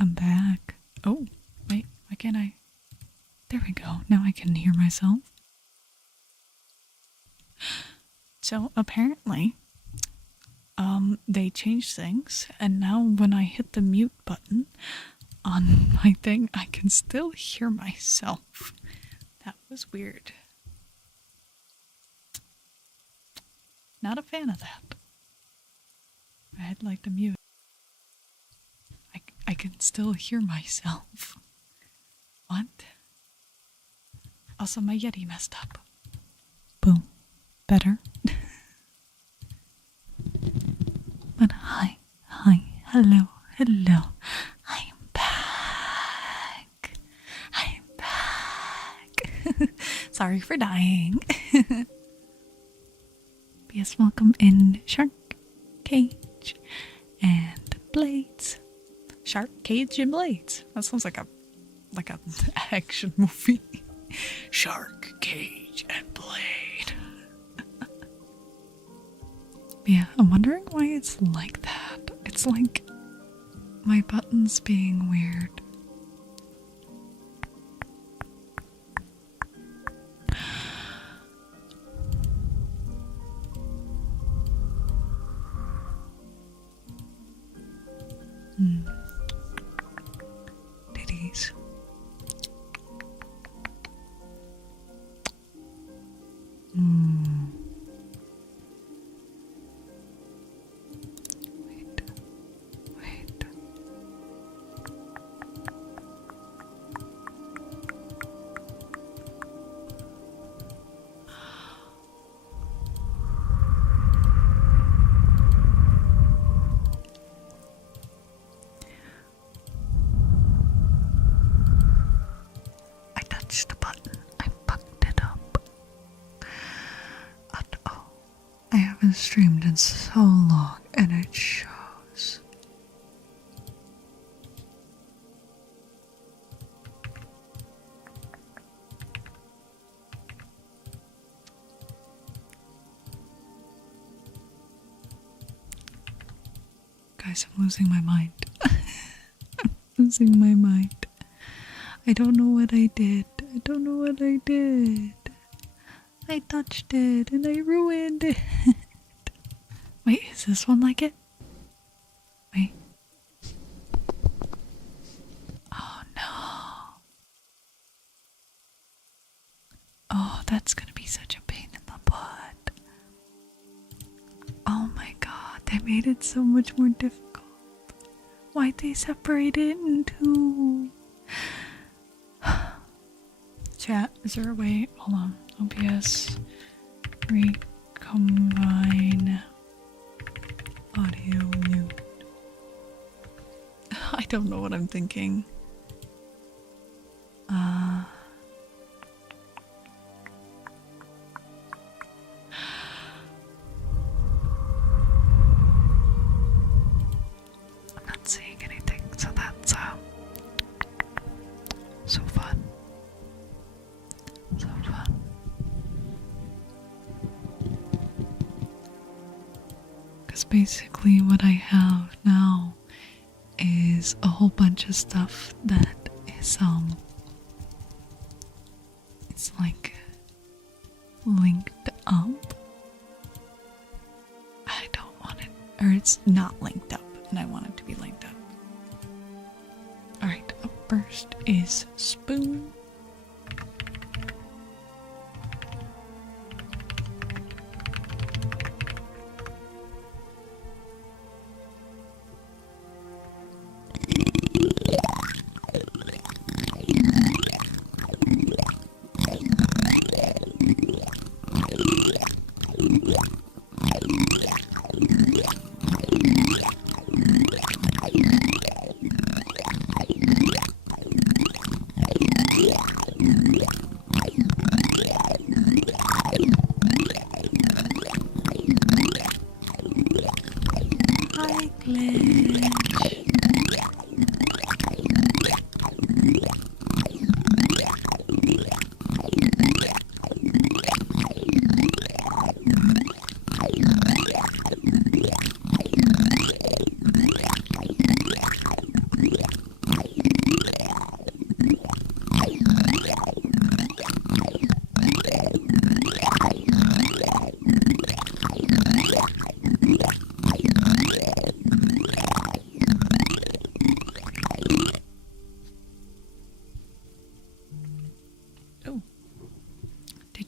I'm back. Oh, wait, why can't I? There we go. Now I can hear myself. So apparently, they changed things, and now when I hit the mute button on my thing, I can still hear myself. That was weird. Not a fan of that. I'd like to mute. I can still hear myself. What? Also, my Yeti messed up. Boom. Better. But hi, hello. I'm back. Sorry for dying. Yes, welcome in Shark Cage and Blades. Shark Cage and Blades. That sounds like a action movie. Shark Cage and Blade. Yeah, I'm wondering why it's like that. It's like my buttons being weird. Ditties. Wait. I touched the button. I fucked it up. Oh, I haven't streamed in so long, and it shows. Guys, I'm losing my mind. I'm losing my mind. I don't know what I did. I touched it and I ruined it. Wait, is this one like it? Wait. Oh no. Oh, that's gonna be such a pain in the butt. Oh my god, they made it so much more difficult. Why'd they separate it in two? Chat, is there a way? Hold on. OBS. Recombine. Audio mute. I don't know what I'm thinking. I'm not seeing anything, so that's so fun. Because basically what I have now is a whole bunch of stuff that is it's like linked up. I don't want it, or it's not linked up, and I want it to be linked up. Alright, up first is spoon.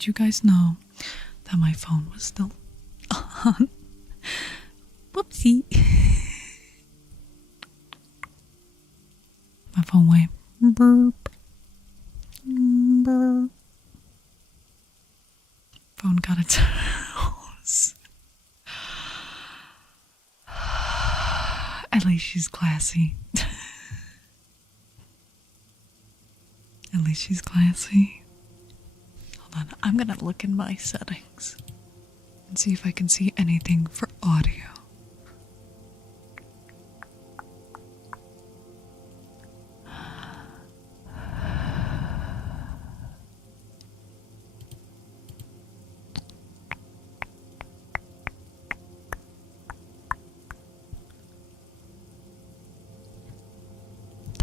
let you guys know that my phone was still on. Whoopsie. My phone went burp. Burp. Phone got its nose. At least she's classy. At least she's classy. Hold on, I'm gonna look in my settings and see if I can see anything for audio.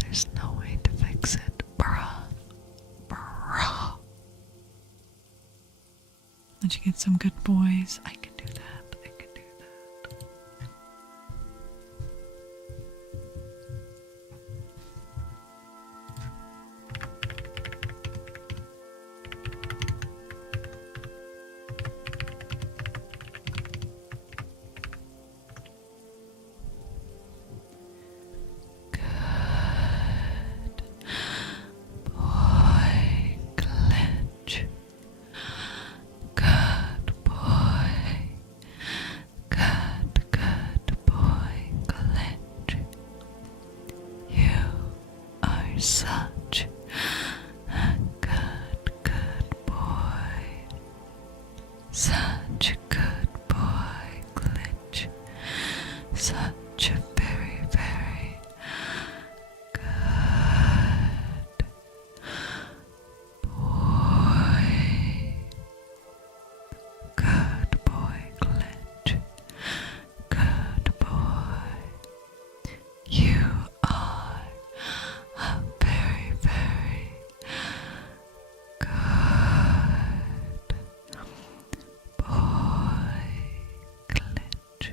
There's no way to fix it, bruh. Let you get some good boys. I can do that. I can do that. Such a good boy. Such a good boy, Glitch. Such a very, very good boy. Good boy, Glitch. Good boy. You are a very, very good boy, Glitch.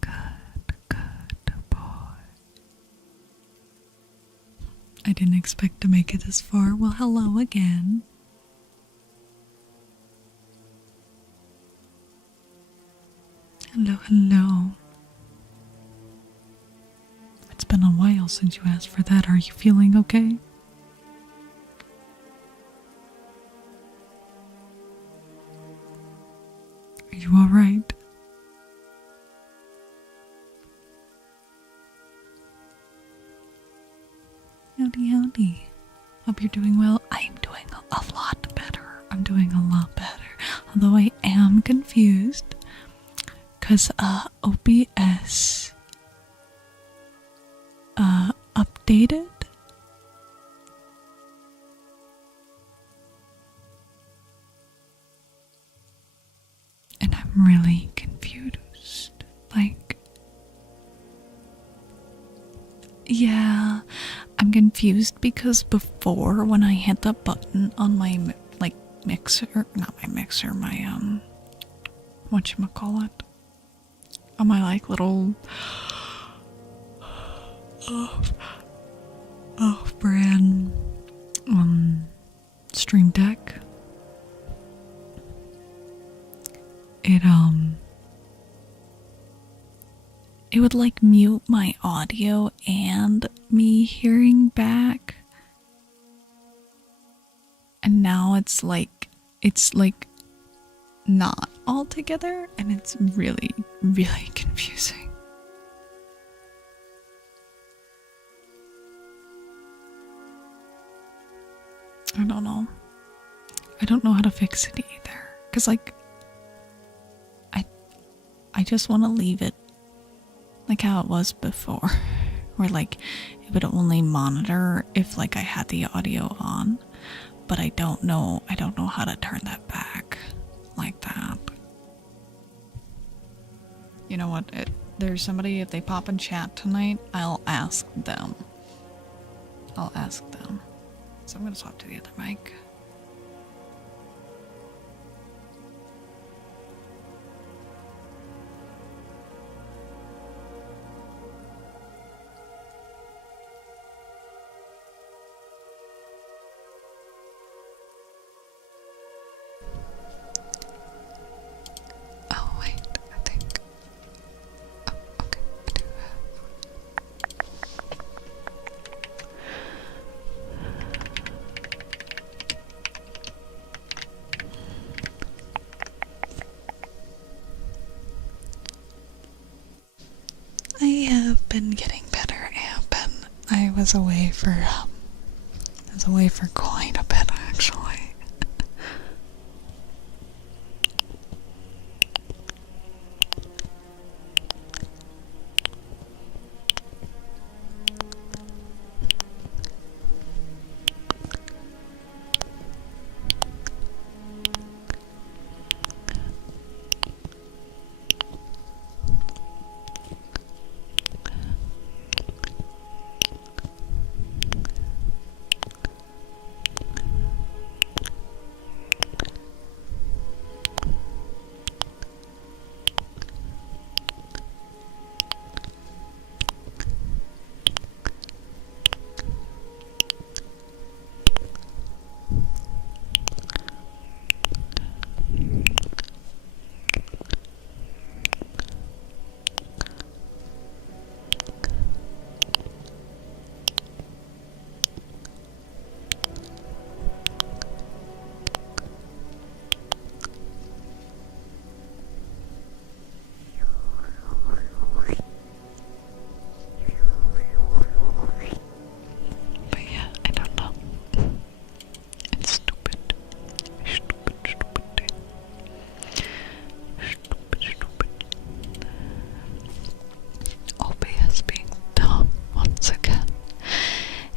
Good boy. I didn't expect to make it this far. Well, hello again. Hello, hello. It's been a while since you asked for that. Are you feeling okay? Are you alright? Howdy, howdy. Hope you're doing well. I'm doing a lot better. I'm doing a lot better. Although I am confused. Because, OBS updated. And I'm really confused. Like, yeah, I'm confused because before when I hit the button on my mixer, not my mixer, my whatchamacallit, on my little off-brand stream deck, it would mute my audio and me hearing back, and now it's not all together, and it's really, really confusing. I don't know. I don't know how to fix it either. Cause I just want to leave it like how it was before. Where it would only monitor if I had the audio on. But I don't know how to turn that back like that. You know what? There's somebody, if they pop in chat tonight, I'll ask them. So I'm gonna swap to the other mic. I was away for quite a bit actually.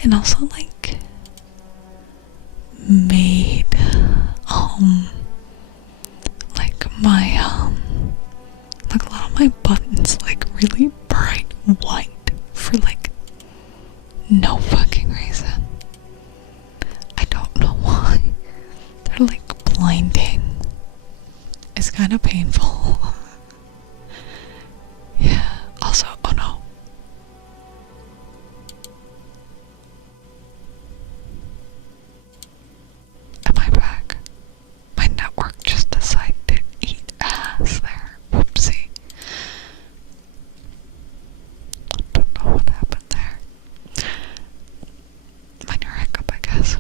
And also like made like my like a lot of my buttons like really bright white for like no fucking reason. I don't know why. They're like blinding. It's kind of painful. Yeah. Also, oh no. Am I back? My network just decided to eat ass there. Whoopsie. Don't know what happened there. Minor hiccup, I guess.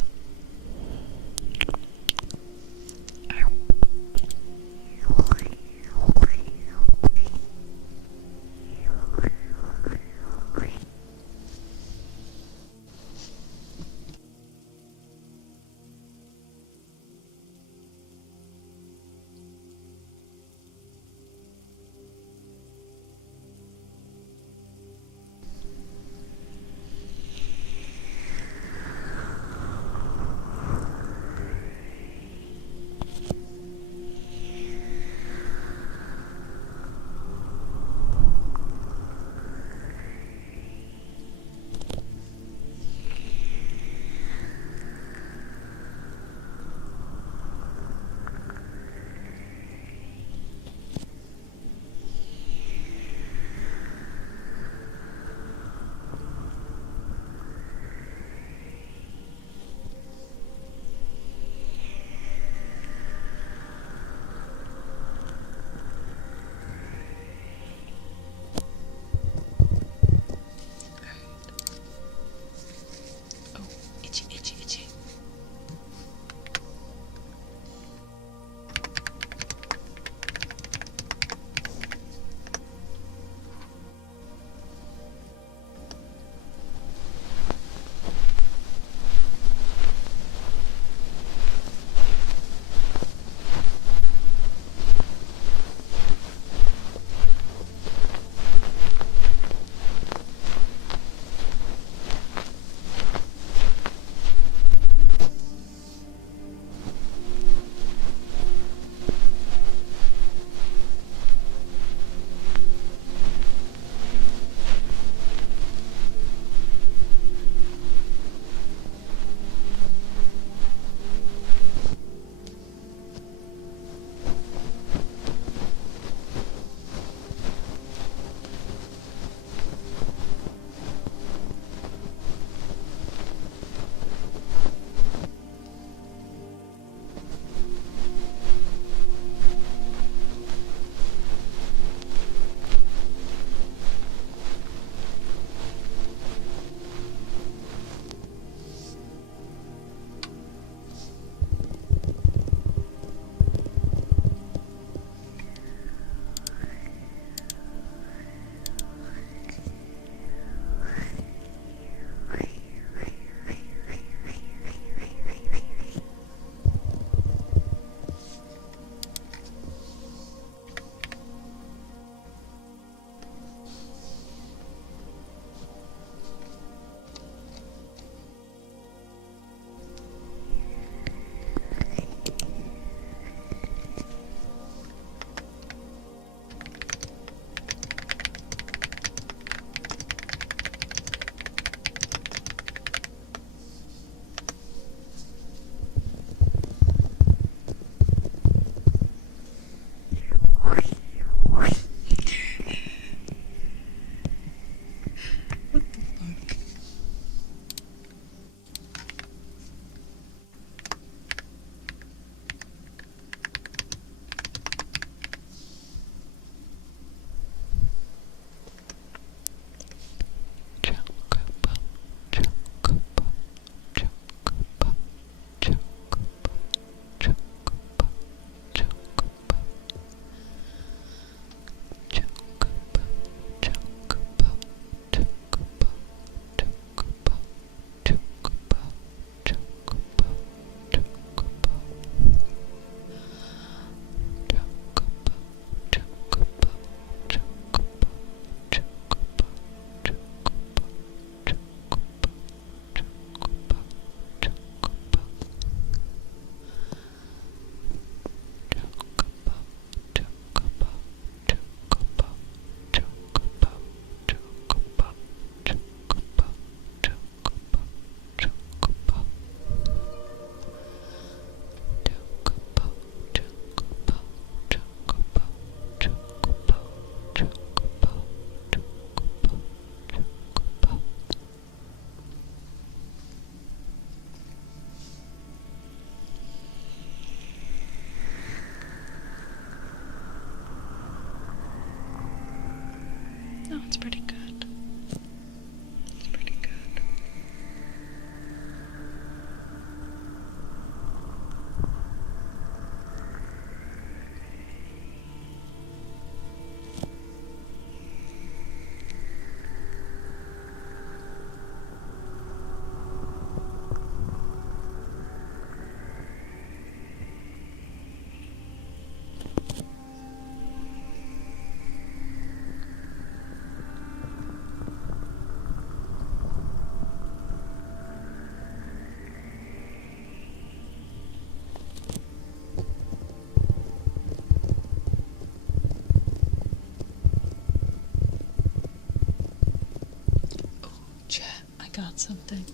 forgot something.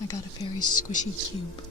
I got a very squishy cube.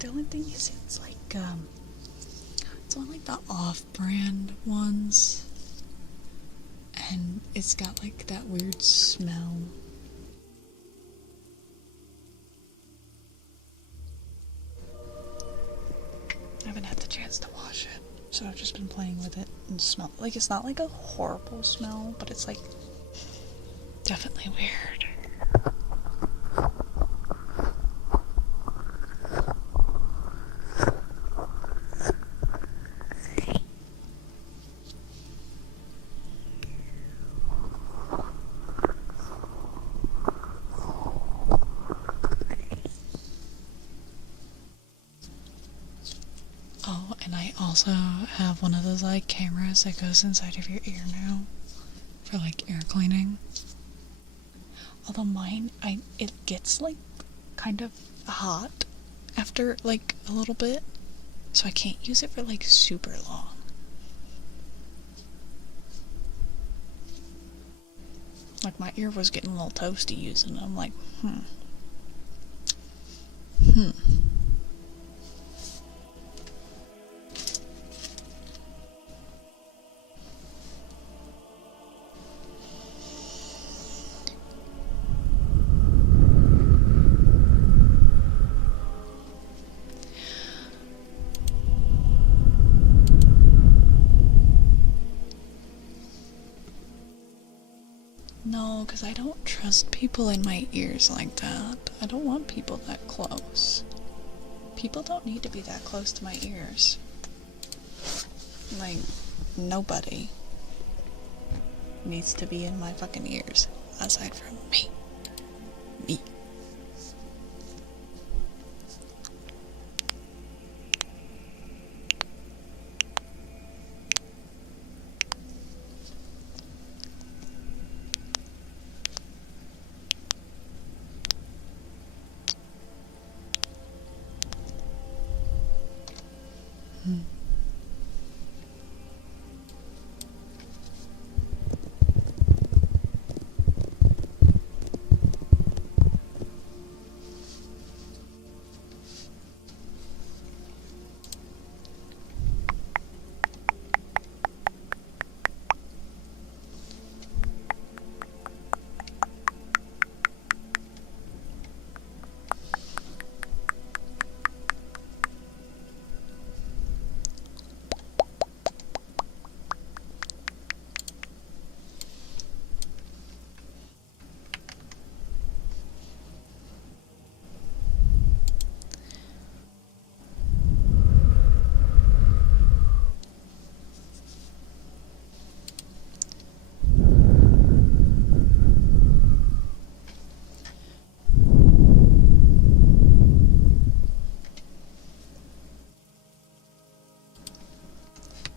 The only thing is it's on like the off-brand ones, and it's got like that weird smell. I haven't had the chance to wash it, so I've just been playing with it and smell. Like, it's not like a horrible smell, but it's like definitely weird. Oh, and I also have one of those like cameras that goes inside of your ear now for like ear cleaning. Although mine, it gets like kind of hot after like a little bit, so I can't use it for like super long. Like my ear was getting a little toasty using it. I'm like, No, because I don't trust people in my ears like that. I don't want people that close. People don't need to be that close to my ears. Like, nobody needs to be in my fucking ears, aside from me. Me.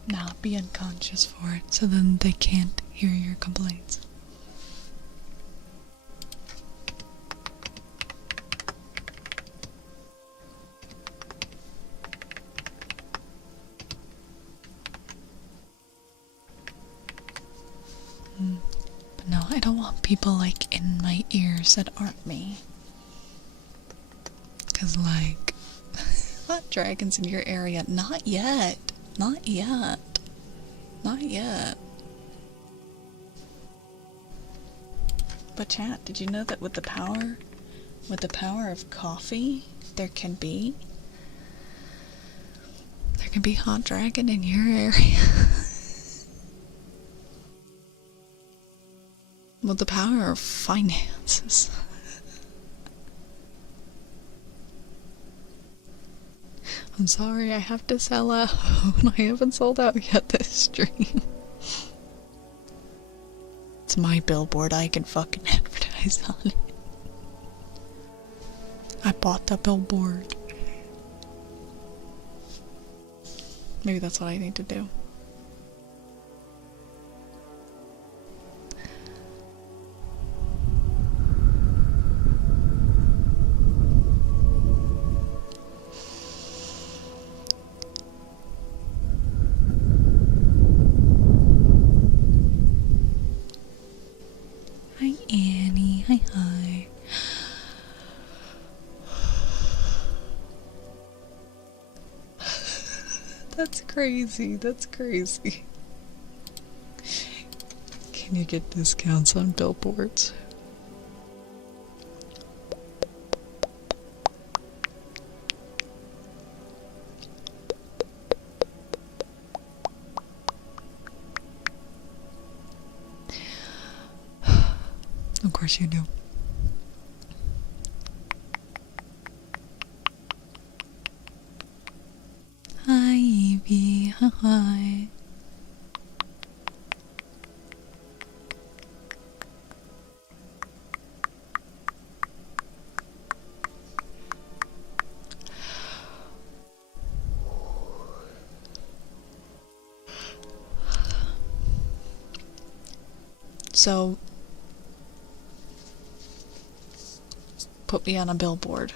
Now be unconscious for it, so then they can't hear your complaints. But no, I don't want people like in my ears that aren't me. 'Cause like, hot dragons in your area? Not yet. Not yet. Not yet. But chat, did you know that with the power of coffee, there can be hot dragon in your area? With the power of finances. I'm sorry, I have to sell out. I haven't sold out yet this stream. It's my billboard, I can fucking advertise on it. I bought the billboard. Maybe that's what I need to do. Hi Annie, hi. That's crazy, that's crazy. Can you get discounts on billboards? Of course you do. Hi Evie, hi. So, put me on a billboard.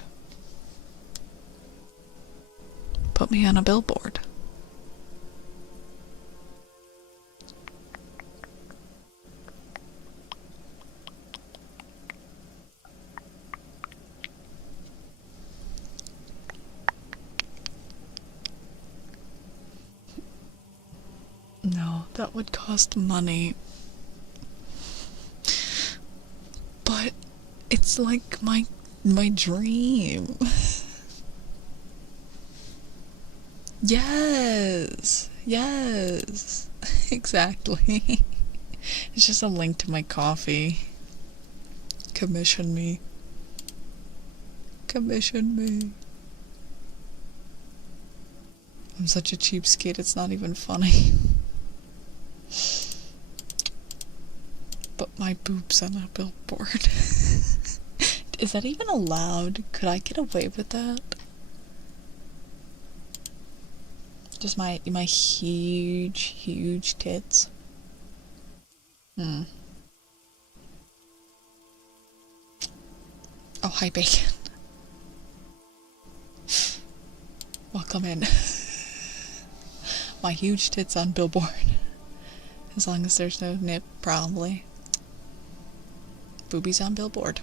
Put me on a billboard. No, that would cost money. But it's like my dream. Yes, yes, exactly. It's just a link to my coffee. Commission me. Commission me. I'm such a cheapskate, it's not even funny. But my boobs on a billboard. Is that even allowed? Could I get away with that? Just my huge tits. Oh, hi Bacon. Welcome in. My huge tits on billboard. As long as there's no nip, probably. Boobies on billboard.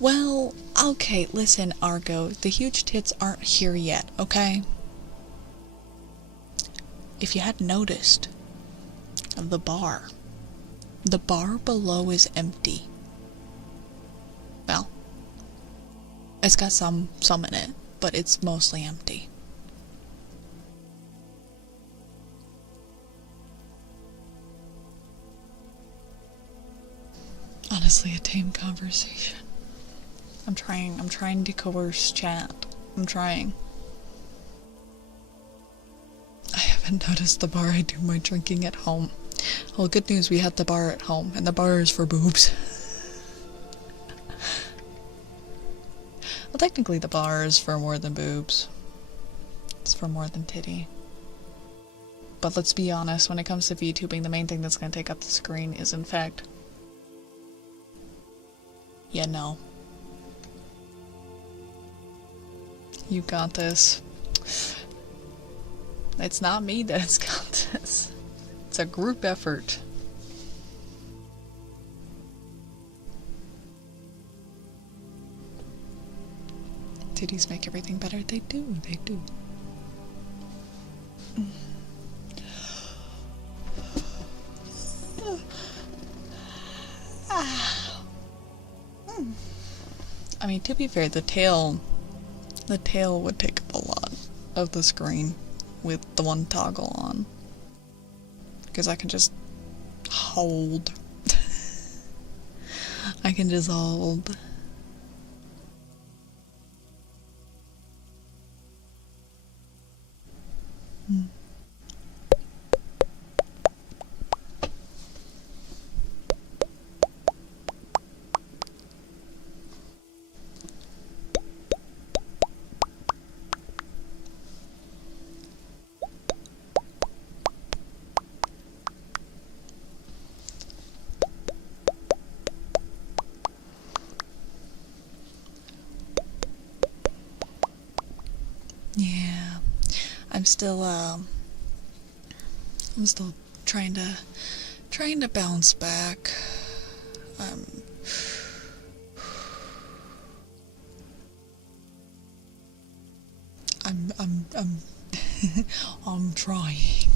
Well, okay, listen, Argo, the huge tits aren't here yet, okay? If you hadn't noticed, the bar below is empty. Well, it's got some in it, but it's mostly empty. Honestly, a tame conversation. I'm trying to coerce chat. I'm trying. I haven't noticed the bar. I do my drinking at home. Well, good news, we had the bar at home, and the bar is for boobs. Well, technically the bar is for more than boobs. It's for more than titty. But let's be honest, when it comes to VTubing, the main thing that's going to take up the screen is, in fact, yeah, no. You got this. It's not me that's got this. It's a group effort. Titties make everything better. They do, they do. I mean, to be fair, the tail would take up a lot of the screen with the one toggle on. Because I can just hold. I can just hold. Yeah, I'm still trying to bounce back. I'm I'm trying.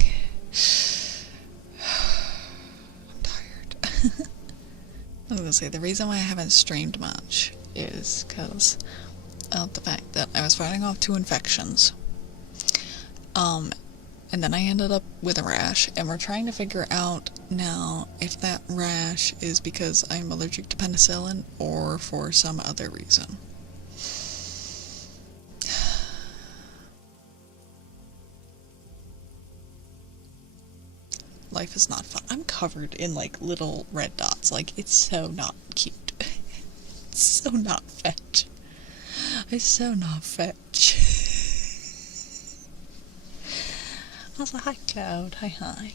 I'm tired. I was gonna say, the reason why I haven't streamed much is because of the fact that I was fighting off 2 infections. And then I ended up with a rash, and we're trying to figure out now if that rash is because I'm allergic to penicillin or for some other reason. Life is not fun. I'm covered in like little red dots. Like, it's so not cute. It's so not fetch. It's so not fetch. Also, hi Cloud. Hi.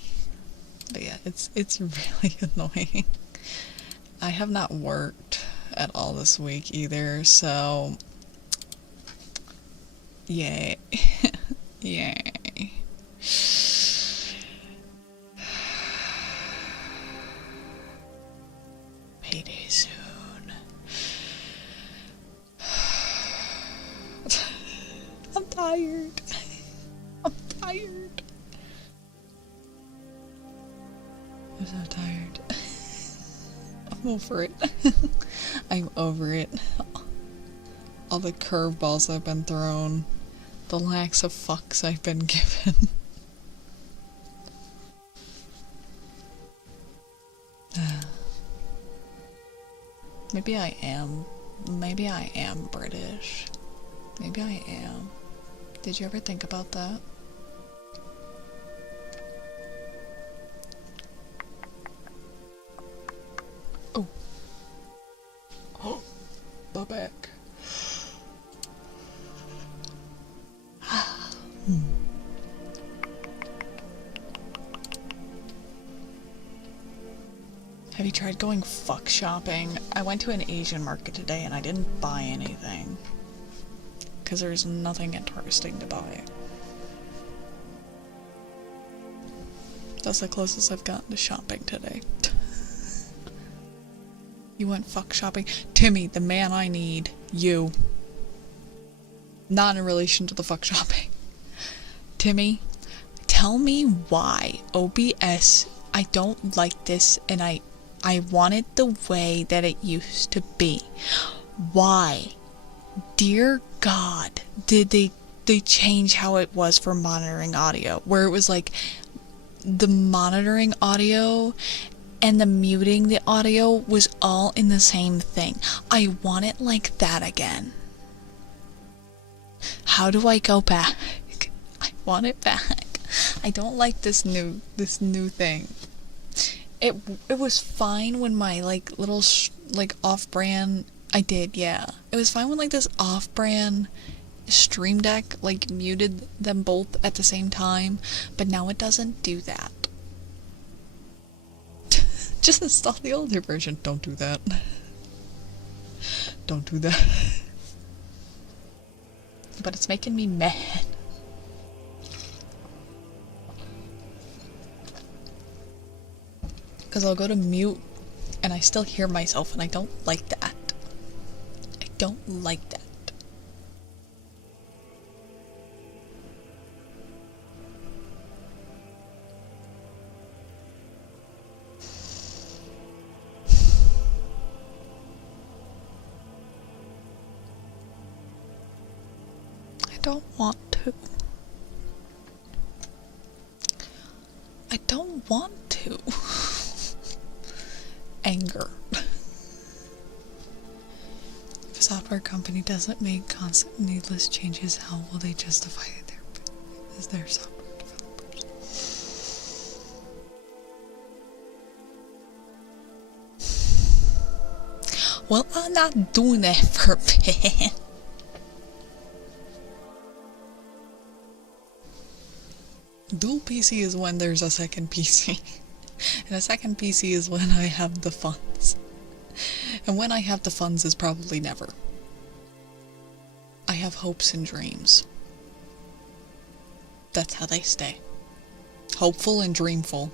But yeah, it's really annoying. I have not worked at all this week either, so yay. Yay. Payday soon. I'm tired. I'm tired. I'm so tired. I'm over it. I'm over it. All the curveballs I've been thrown. The lax of fucks I've been given. Maybe I am British. Maybe I am. Did you ever think about that? Oh. Oh, the back. Have you tried going fuck shopping? I went to an Asian market today and I didn't buy anything. Because there's nothing interesting to buy. That's the closest I've gotten to shopping today. You went fuck shopping? Timmy, the man I need. You. Not in relation to the fuck shopping. Timmy, tell me why OBS, I don't like this, and I want it the way that it used to be. Why, dear God, did they change how it was for monitoring audio? Where it was like the monitoring audio and the muting the audio was all in the same thing. I want it like that again. How do I go back? I want it back. I don't like this new thing. It was fine when my like little off-brand, I did, yeah. It was fine when like this off-brand Stream Deck like muted them both at the same time, but now it doesn't do that. Just install the older version. Don't do that. Don't do that. But it's making me mad. Because I'll go to mute and I still hear myself, and I don't like that. I don't like that. I don't want to. I don't want to. anger. If a software company doesn't make constant needless changes, how will they justify it as their software developers? Well, I'm not doing that for fun. Dual PC is when there's a second PC. And a second PC is when I have the funds. And when I have the funds is probably never. I have hopes and dreams. That's how they stay. Hopeful and dreamful.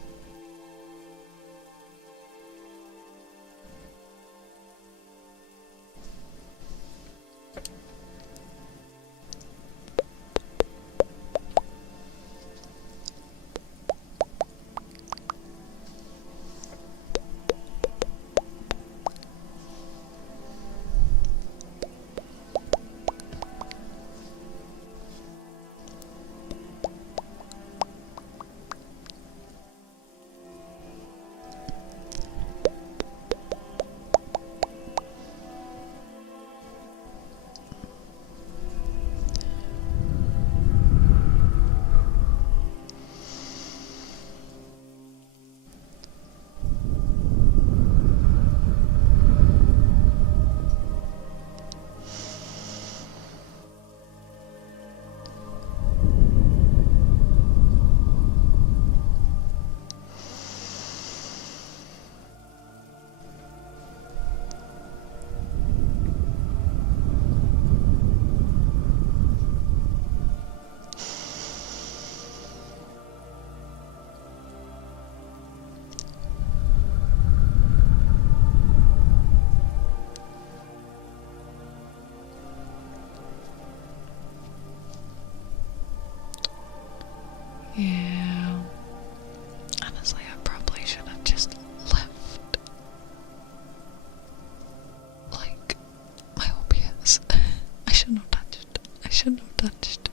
Yeah. Honestly, I probably should have just left. Like, my OBS. I shouldn't have touched it. I shouldn't have touched it.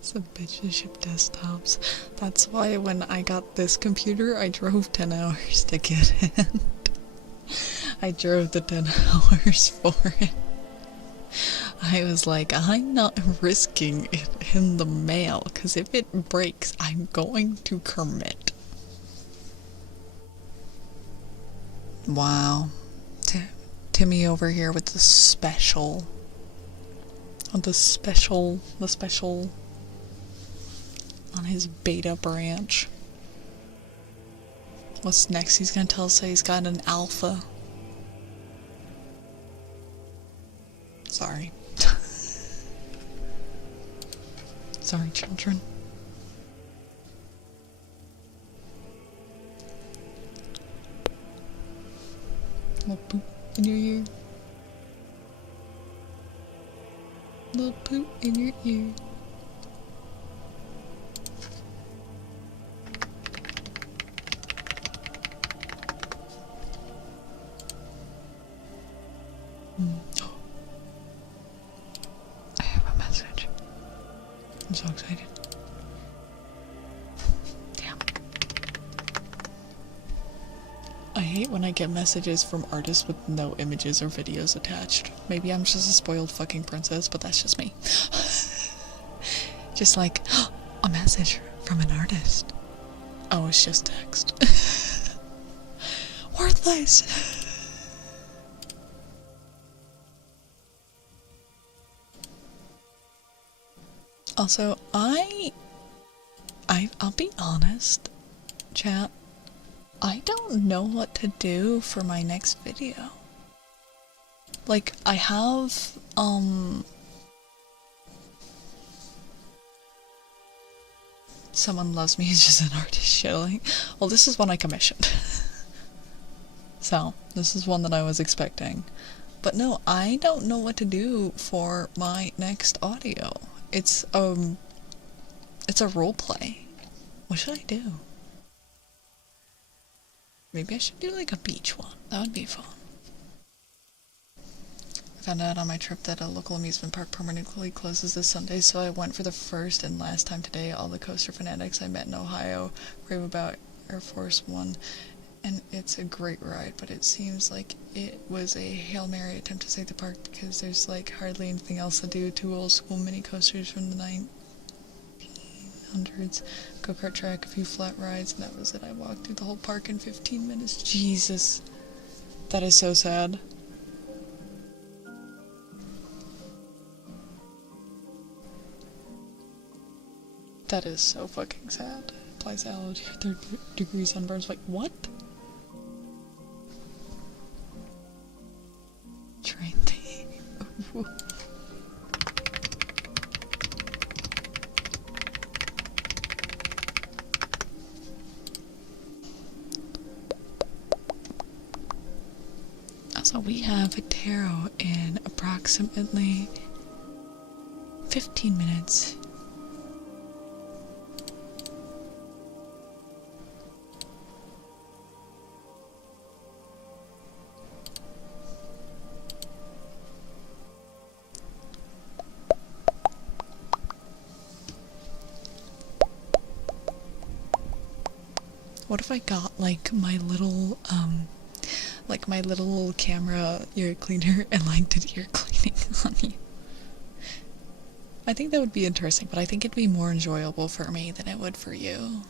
Some bitches ship desktops. That's why when I got this computer, I drove 10 hours to get it. I drove the 10 hours for it. I was like, I'm not risking it in the mail, because if it breaks, I'm going to Kermit. Wow. Timmy over here with the special. The special on his beta branch. What's next? He's gonna tell us that he's got an alpha. Sorry. Sorry, children. Little poop in your ear. Little poop in your ear. I have a message. I'm so excited. Damn. I hate when I get messages from artists with no images or videos attached. Maybe I'm just a spoiled fucking princess, but that's just me. Just like, a message from an artist. Oh, it's just text. Worthless! Also, I'll be honest, Chat, I don't know what to do for my next video. Like, I have, someone loves me, he's just an artist shilling. Well, this is one I commissioned. So, this is one that I was expecting. But no, I don't know what to do for my next audio. It's a roleplay. What should I do? Maybe I should do like a beach one. That would be fun. I found out on my trip that a local amusement park permanently closes this Sunday, so I went for the first and last time today. All the coaster fanatics I met in Ohio rave about Air Force One, and it's a great ride, but it seems like it was a Hail Mary attempt to save the park because there's like hardly anything else to do. 2 old school mini coasters from the 1900s, go-kart track, a few flat rides, and that was it. I walked through the whole park in 15 minutes. Jesus. That is so sad. That is so fucking sad. Applies allergy, 3rd-degree sunburns. Like, what? Train thing. So we have a tarot in approximately 15 minutes. What if I got like my little camera ear cleaner and like did ear cleaning on you? I think that would be interesting, but I think it'd be more enjoyable for me than it would for you.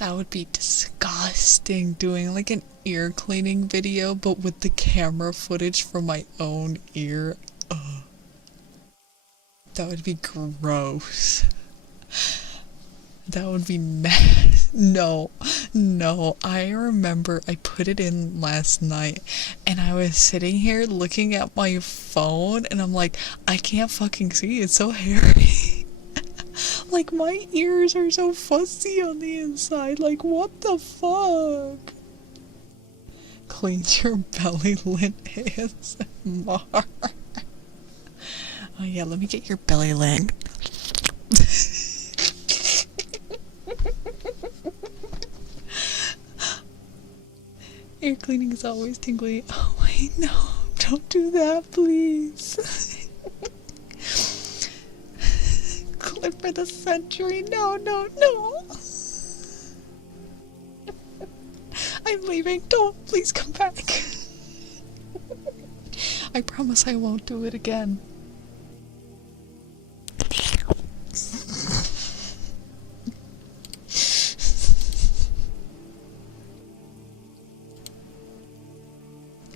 That would be disgusting, doing like an ear cleaning video but with the camera footage from my own ear. Ugh. That would be gross. That would be nasty. No, I remember I put it in last night and I was sitting here looking at my phone and I'm like, I can't fucking see, it's so hairy. Like, my ears are so fuzzy on the inside. Like, what the fuck? Clean your belly lint ASMR. Oh yeah, let me get your belly lint. Ear cleaning is always tingly. Oh wait, no, don't do that, please. Clip for the century. No. I'm leaving. Don't, please come back. I promise I won't do it again.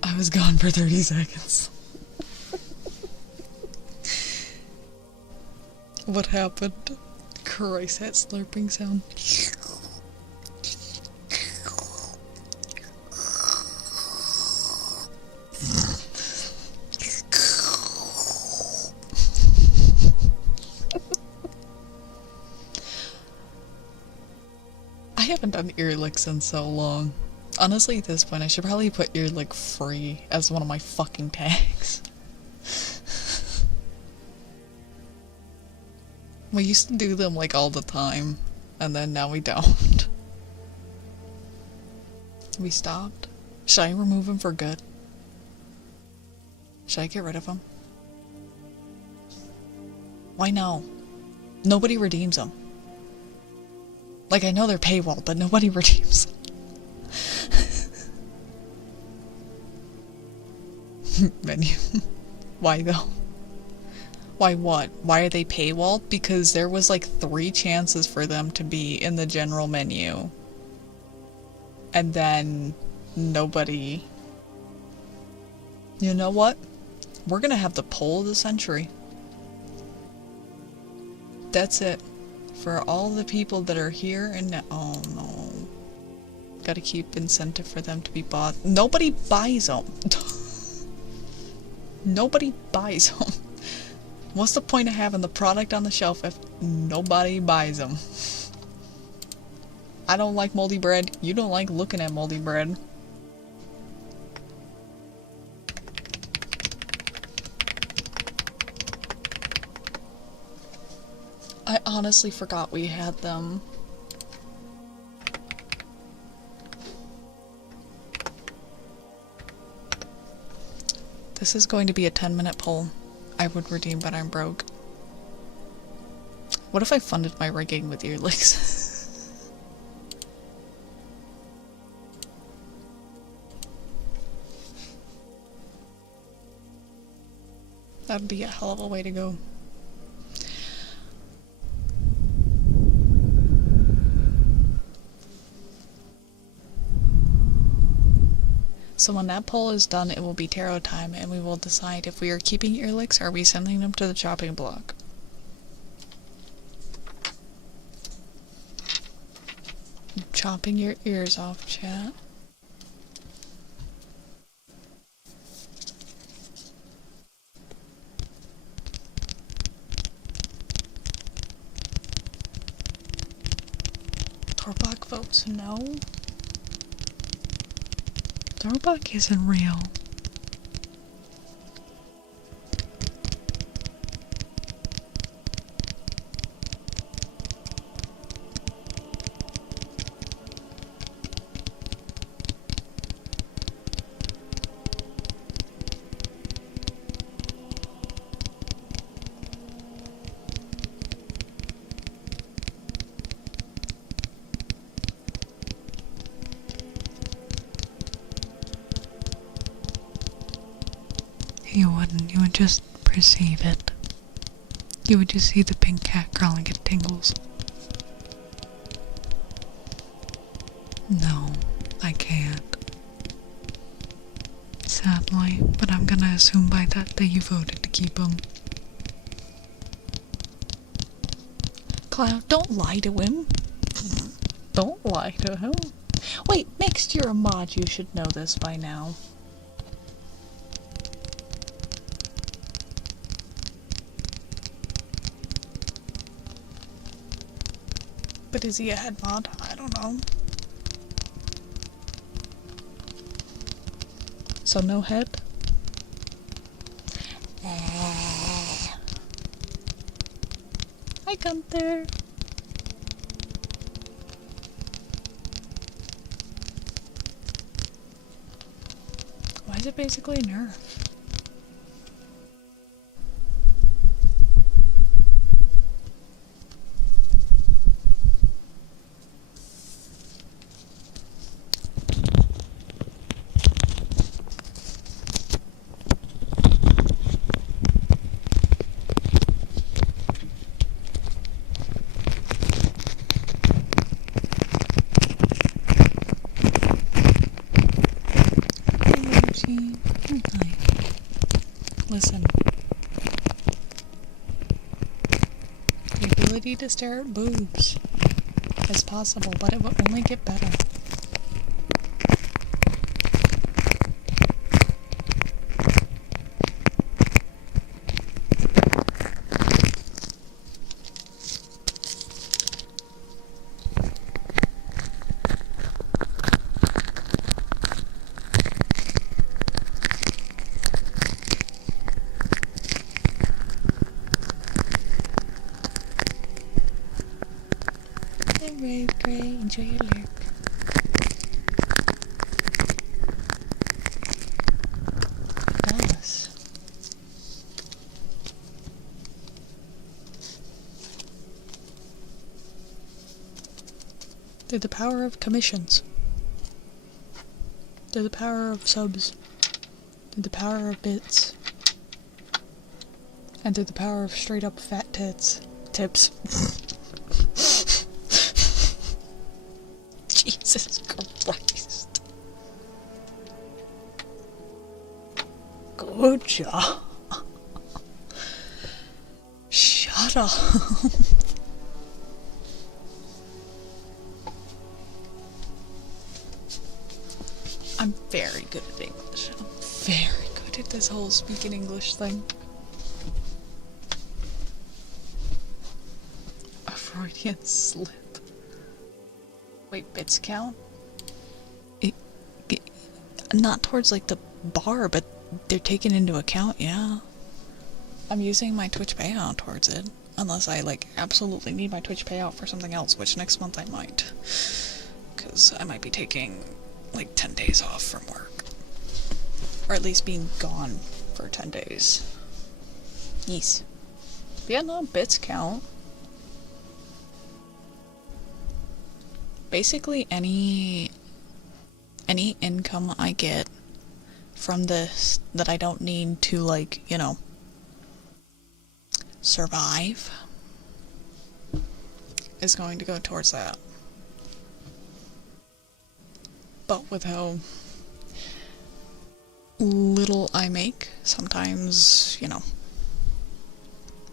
I was gone for 30 seconds. What happened? Christ, that slurping sound. I haven't done ear licks in so long. Honestly, at this point, I should probably put ear lick free as one of my fucking tags. We used to do them like all the time, and then now we don't. We stopped. Should I remove him for good? Should I get rid of him? Why no? Nobody redeems them. Like, I know they're paywall, but nobody redeems them. Menu. Why though? Why what? Why are they paywalled? Because there was like 3 chances for them to be in the general menu. And then nobody... You know what? We're gonna have the poll of the century. That's it. For all the people that are here and oh no. Gotta keep incentive for them to be bought. Nobody buys them. Nobody buys them. What's the point of having the product on the shelf if nobody buys them? I don't like moldy bread. You don't like looking at moldy bread. I honestly forgot we had them. This is going to be a 10-minute poll. I would redeem, but I'm broke. What if I funded my rigging with ear licks? That'd be a hell of a way to go. So when that poll is done, it will be tarot time, and we will decide if we are keeping ear licks or are we sending them to the chopping block. I'm chopping your ears off, chat. Torbach votes no. Torbach isn't real. You wouldn't, you would just perceive it. You would just see the pink cat crawling at tingles. No, I can't. Sadly, but I'm gonna assume by that you voted to keep him. Cloud, don't lie to him. Don't lie to him. Wait, next you're a mod, you should know this by now. But is he a head mod? I don't know. So no head? Hi, Gunther. Why is it basically a nerf? Listen. The ability to stare at boobs is possible, but it will only get better. Gray, enjoy your lurk. It does. Through the power of commissions. Through the power of subs. Through the power of bits. And through the power of straight up fat tits. Tips. Jesus Christ. Good job. Shut up. I'm very good at English. I'm very good at this whole speaking English thing. A Freudian slip. Wait, bits count? Not towards like the bar, but they're taken into account, yeah. I'm using my Twitch payout towards it. Unless I like absolutely need my Twitch payout for something else, which next month I might. Because I might be taking like 10 days off from work. Or at least being gone for 10 days. Yes. Yeah, no, bits count. Basically any income I get from this that I don't need to, like, you know, survive is going to go towards that. But with how little I make, sometimes, you know,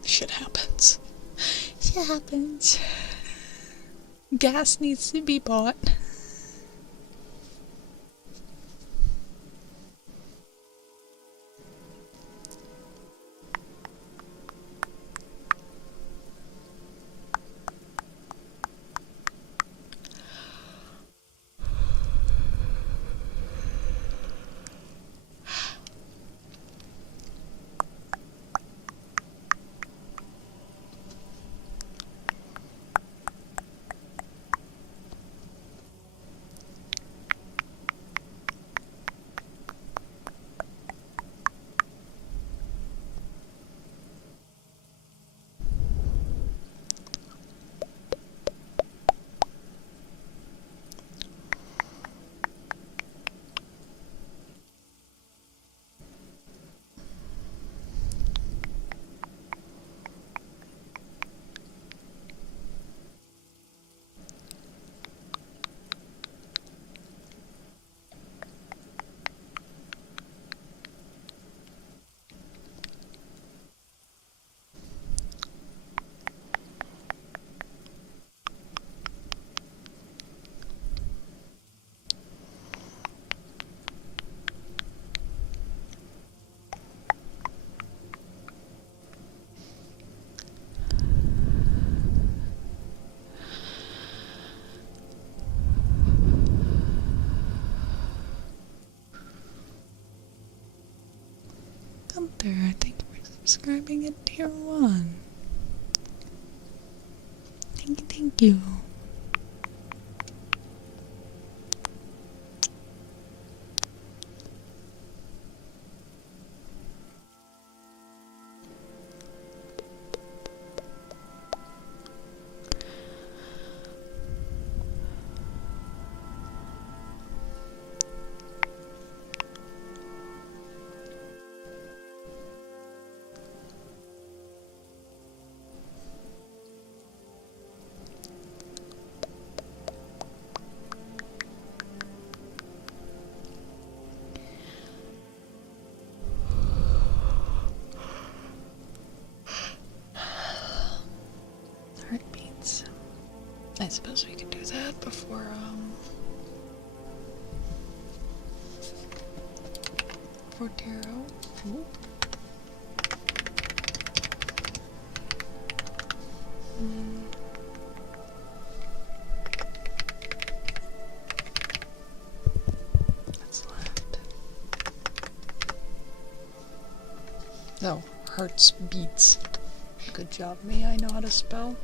shit happens. Shit happens. Gas needs to be bought. Gunther, thank you for subscribing at tier 1. Thank you, thank you. Heartbeats. I suppose we could do that before, for tarot. Ooh. That's left. Oh, hearts beats. Good job, me. I know how to spell.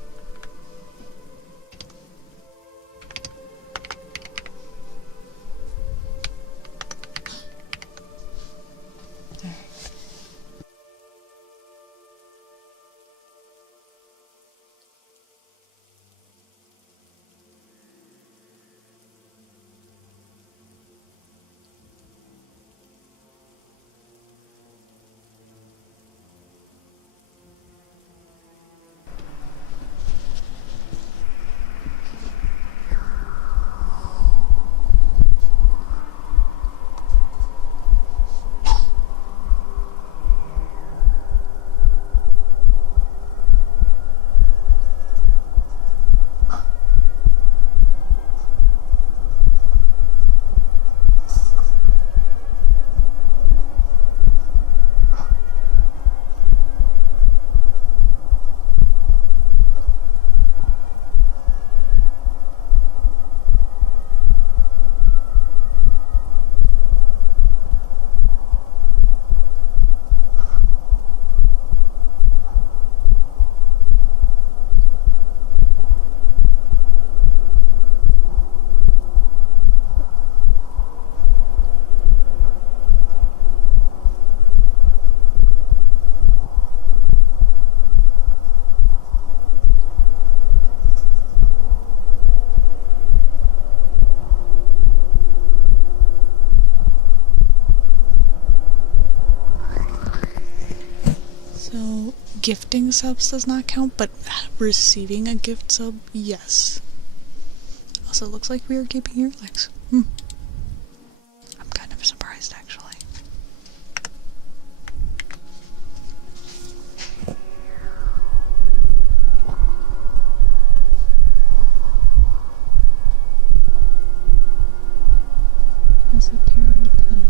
gifting subs does not count, but receiving a gift sub, yes. Also, it looks like we are keeping your legs. I'm kind of surprised, actually. Sakura time.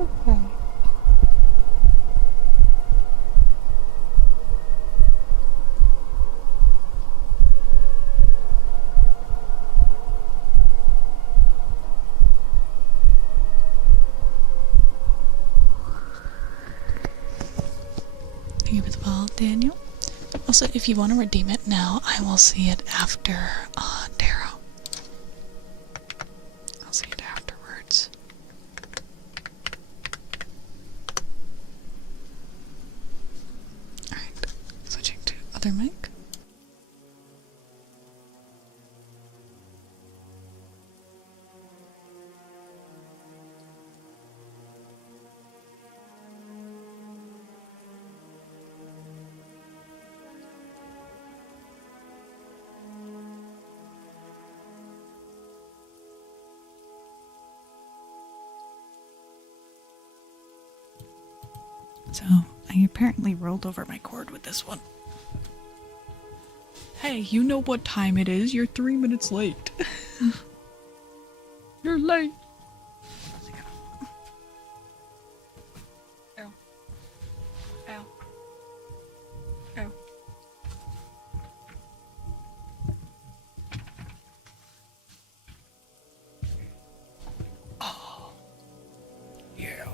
Okay. Thank you for the follow, Daniel. Also, if you want to redeem it now, I will see it after tarot. I'll see it afterwards. Alright, switching to other mic. So, I apparently rolled over my cord with this one. Hey, you know what time it is? You're 3 minutes late. You're late. Ow. Ow. Ow. Oh. Yeah.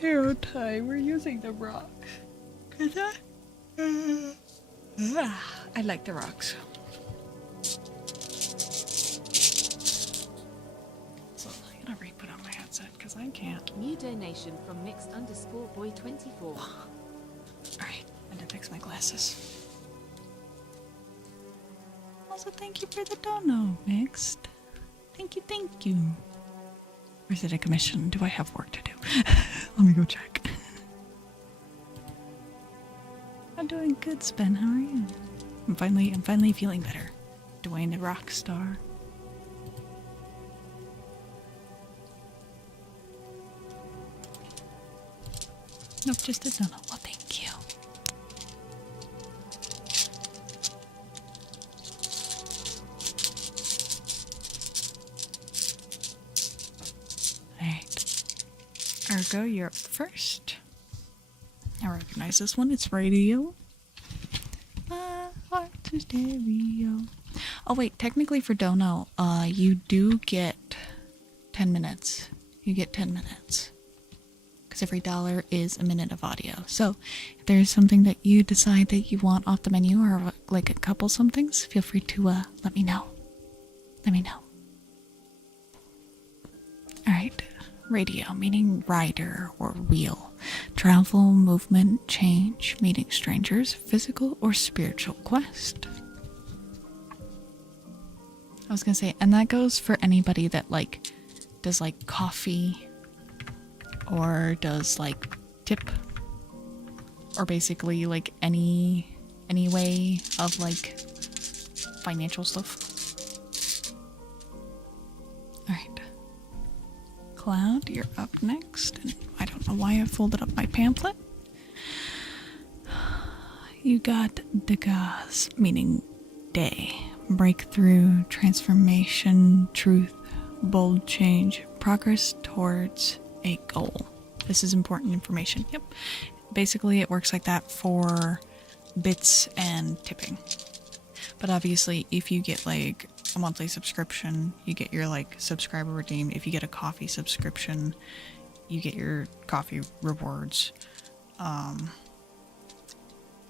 Tarot time. We're using the rocks. I like the rocks. So I'm gonna re-put on my headset because I can't. New donation from mixed_boy24. Alright, and to fix my glasses. Also, thank you for the dono, Mixed. Thank you, thank you. Or is it a commission? Do I have work to do? Let me go check. I'm doing good, Spen. How are you? I'm finally feeling better. Dwayne the rock star. Nope, just a dono. Well, thank you. Alright. Ergo, you're up first. I recognize this one. It's radio. My heart's a stereo. Oh wait, technically for Dono, you do get 10 minutes. You get 10 minutes. Because every dollar is a minute of audio. So, if there's something that you decide that you want off the menu, or like a couple somethings, feel free to let me know. Let me know. Alright. Radio, meaning rider or wheel. Travel, movement, change, meeting strangers, physical or spiritual quest. I was gonna say, and that goes for anybody that like does like coffee or does like tip, or basically like any way of like financial stuff. Alright. Cloud, you're up next. And I don't know why I folded up my pamphlet. You got Degas, meaning day. Breakthrough, transformation, truth, bold change, progress towards a goal. This is important information. Yep. basically it works like that for bits and tipping. But obviously, if you get like a monthly subscription, you get your like subscriber redeem. If you get a coffee subscription, you get your coffee rewards.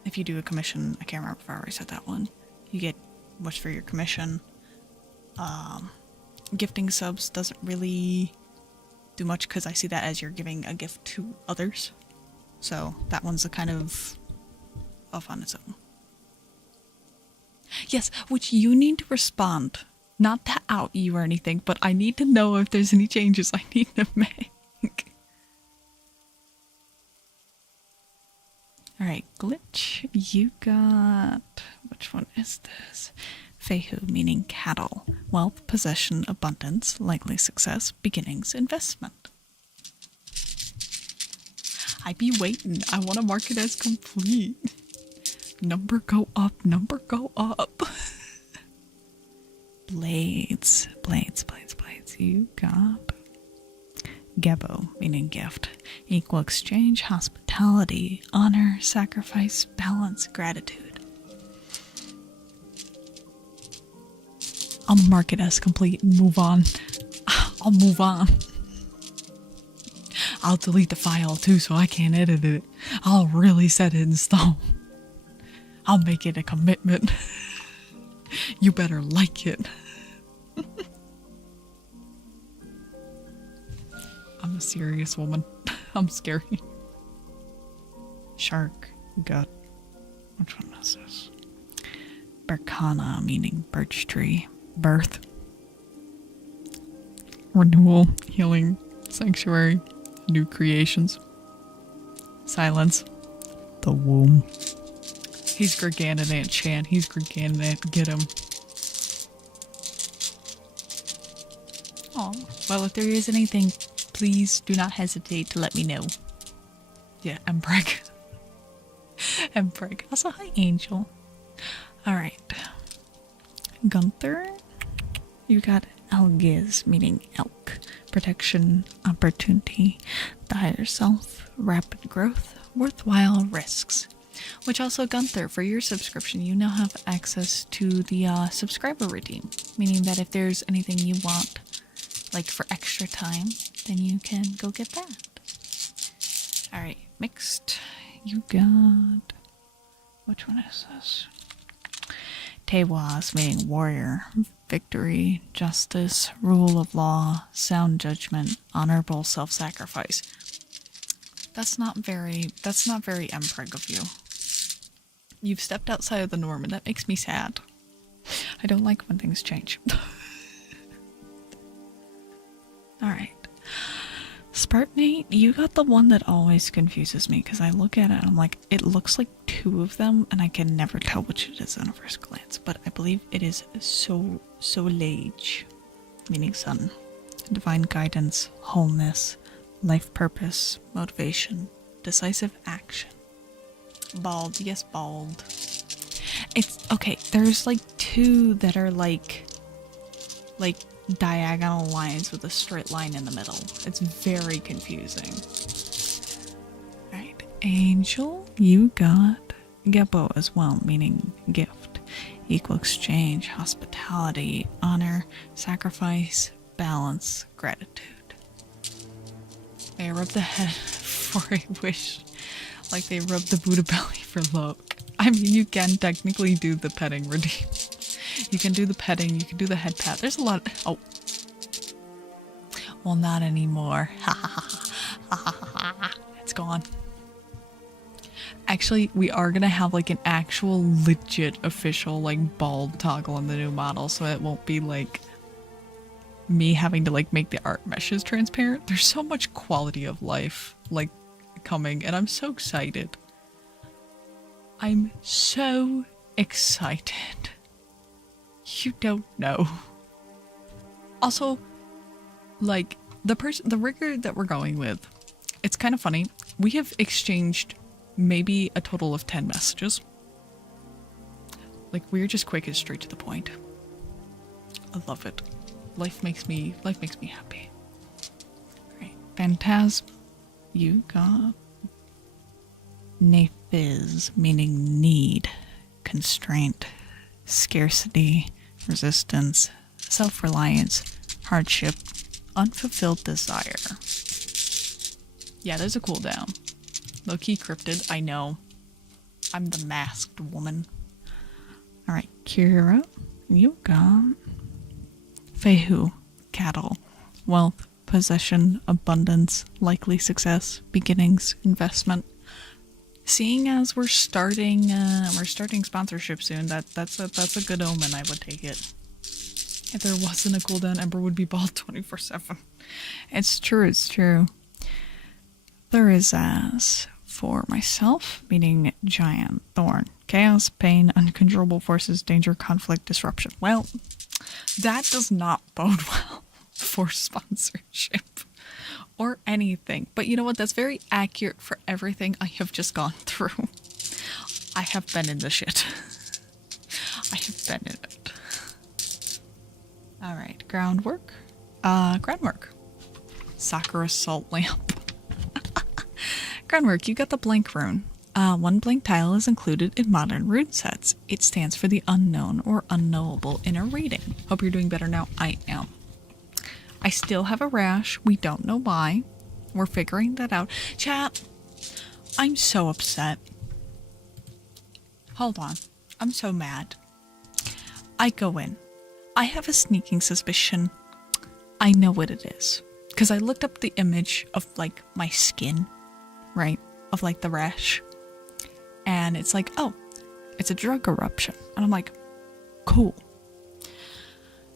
If you do a commission, I can't remember if I already said that one, you get what's for your commission. Gifting subs doesn't really do much because I see that as you're giving a gift to others. So that one's a kind of off on its own. Yes, which you need to respond. Not to out you or anything, but I need to know if there's any changes I need to make. Alright, glitch. You got... which one is this? Fehu, meaning cattle. Wealth, possession, abundance, likely success, beginnings, investment. I be waiting. I want to mark it as complete. Number go up, number go up. Blades, blades, blades, blades. You got Gebo, meaning gift. Equal exchange, hospitality, honor, sacrifice, balance, gratitude. I'll mark it as complete and move on. I'll move on. I'll delete the file too so I can't edit it. I'll really set it in stone. I'll make it a commitment. You better like it. I'm a serious woman. I'm scary. Shark. Gut. Which one is this? Berkana, meaning birch tree. Birth. Renewal. Healing. Sanctuary. New creations. Silence. The womb. He's Gargantuan Chan. He's Gargantuan. Get him. Aw. Well, if there is anything, please do not hesitate to let me know. Yeah, Empreg. Empreg. Also, hi, Angel. Alright. Gunther. You got Elgiz, meaning elk. Protection, opportunity, the higher self, rapid growth, worthwhile risks. Which also, Gunther, for your subscription, you now have access to the subscriber redeem. Meaning that if there's anything you want, like for extra time, then you can go get that. Alright, mixed. You got... which one is this? Tewas, meaning warrior, victory, justice, rule of law, sound judgment, honorable self-sacrifice. That's not very Empreg of you. You've stepped outside of the norm and that makes me sad. I don't like when things change. Alright. Spartanate, you got the one that always confuses me because I look at it and I'm like, it looks like two of them and I can never tell which it is on a first glance, but I believe it is Solage, meaning sun, divine guidance, wholeness, life purpose, motivation, decisive action. Bald, yes, bald. It's okay, there's like two that are like diagonal lines with a straight line in the middle. It's very confusing. Right, Angel, you got Gebo as well, meaning gift, equal exchange, hospitality, honor, sacrifice, balance, gratitude. May I rub the head for a wish, like they rub the Buddha belly for luck. I mean, you can technically do the petting redeem. You can do the petting, you can do the head pat. There's a lot. Oh. Well, not anymore. It's gone. Actually, we are gonna have like an actual legit official like bald toggle in the new model, so it won't be like me having to like make the art meshes transparent. There's so much quality of life like coming and I'm so excited. I'm so excited. You don't know. Also, like the rigger that we're going with, it's kind of funny. We have exchanged maybe a total of 10 messages. Like we're just quick and straight to the point. I love it. Life makes me happy. All right, Phantasm, you got Nephiz, meaning need, constraint, scarcity, resistance, self-reliance, hardship, unfulfilled desire. Yeah, there's a cooldown. Low-key cryptid, I know. I'm the masked woman. Alright, Kira, you got Fehu, cattle, wealth, possession, abundance, likely success, beginnings, investment. Seeing as we're starting sponsorship soon, that's a good omen. I would take it. If there wasn't a cooldown, Ember would be bald 24/7. It's true. There is as for myself, meaning giant, thorn, chaos, pain, uncontrollable forces, danger, conflict, disruption. Well, that does not bode well for sponsorship or anything. But you know what? That's very accurate for everything I have just gone through. I have been in the shit. I have been in it. Alright, groundwork. Groundwork. Sakura salt lamp. Groundwork, you got the blank rune. One blank tile is included in modern rune sets. It stands for the unknown or unknowable in a reading. Hope you're doing better now. I am. I still have a rash. We don't know why. We're figuring that out. Chat, I'm so upset. Hold on. I'm so mad. I go in. I have a sneaking suspicion. I know what it is. Because I looked up the image of, like, my skin. Right? Of, like, the rash. And it's like, oh, it's a drug eruption. And I'm like, cool.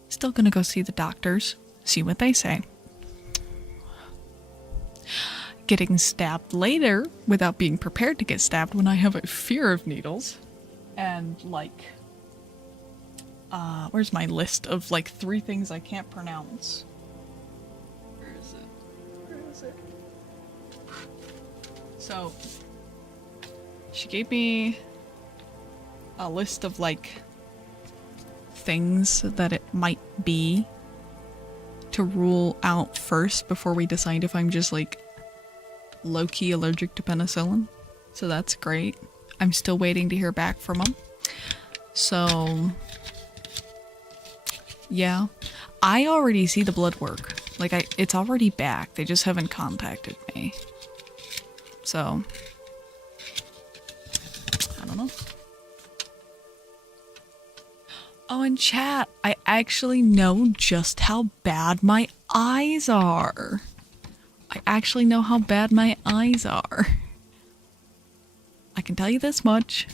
Still gonna go see the doctors. See what they say. Getting stabbed later without being prepared to get stabbed when I have a fear of needles. And, like, where's my list of, like, 3 things I can't pronounce? Where is it? So, she gave me a list of, like, things that it might be to rule out first before we decide if I'm just, like, low-key allergic to penicillin. So that's great. I'm still waiting to hear back from them. So, yeah. I already see the blood work. Like, it's already back. They just haven't contacted me. So, I don't know. Oh, and chat, I actually know just how bad my eyes are. I actually know how bad my eyes are. I can tell you this much.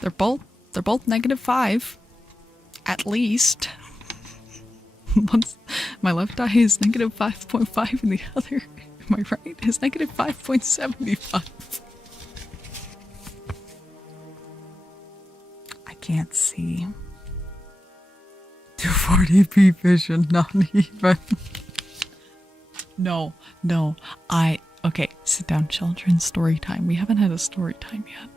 They're both -5. At least. My left eye is -5.5 and the other, am I right? Is -5.75. I can't see. 240p vision, not even. No. Okay, sit down, children. Story time. We haven't had a story time yet.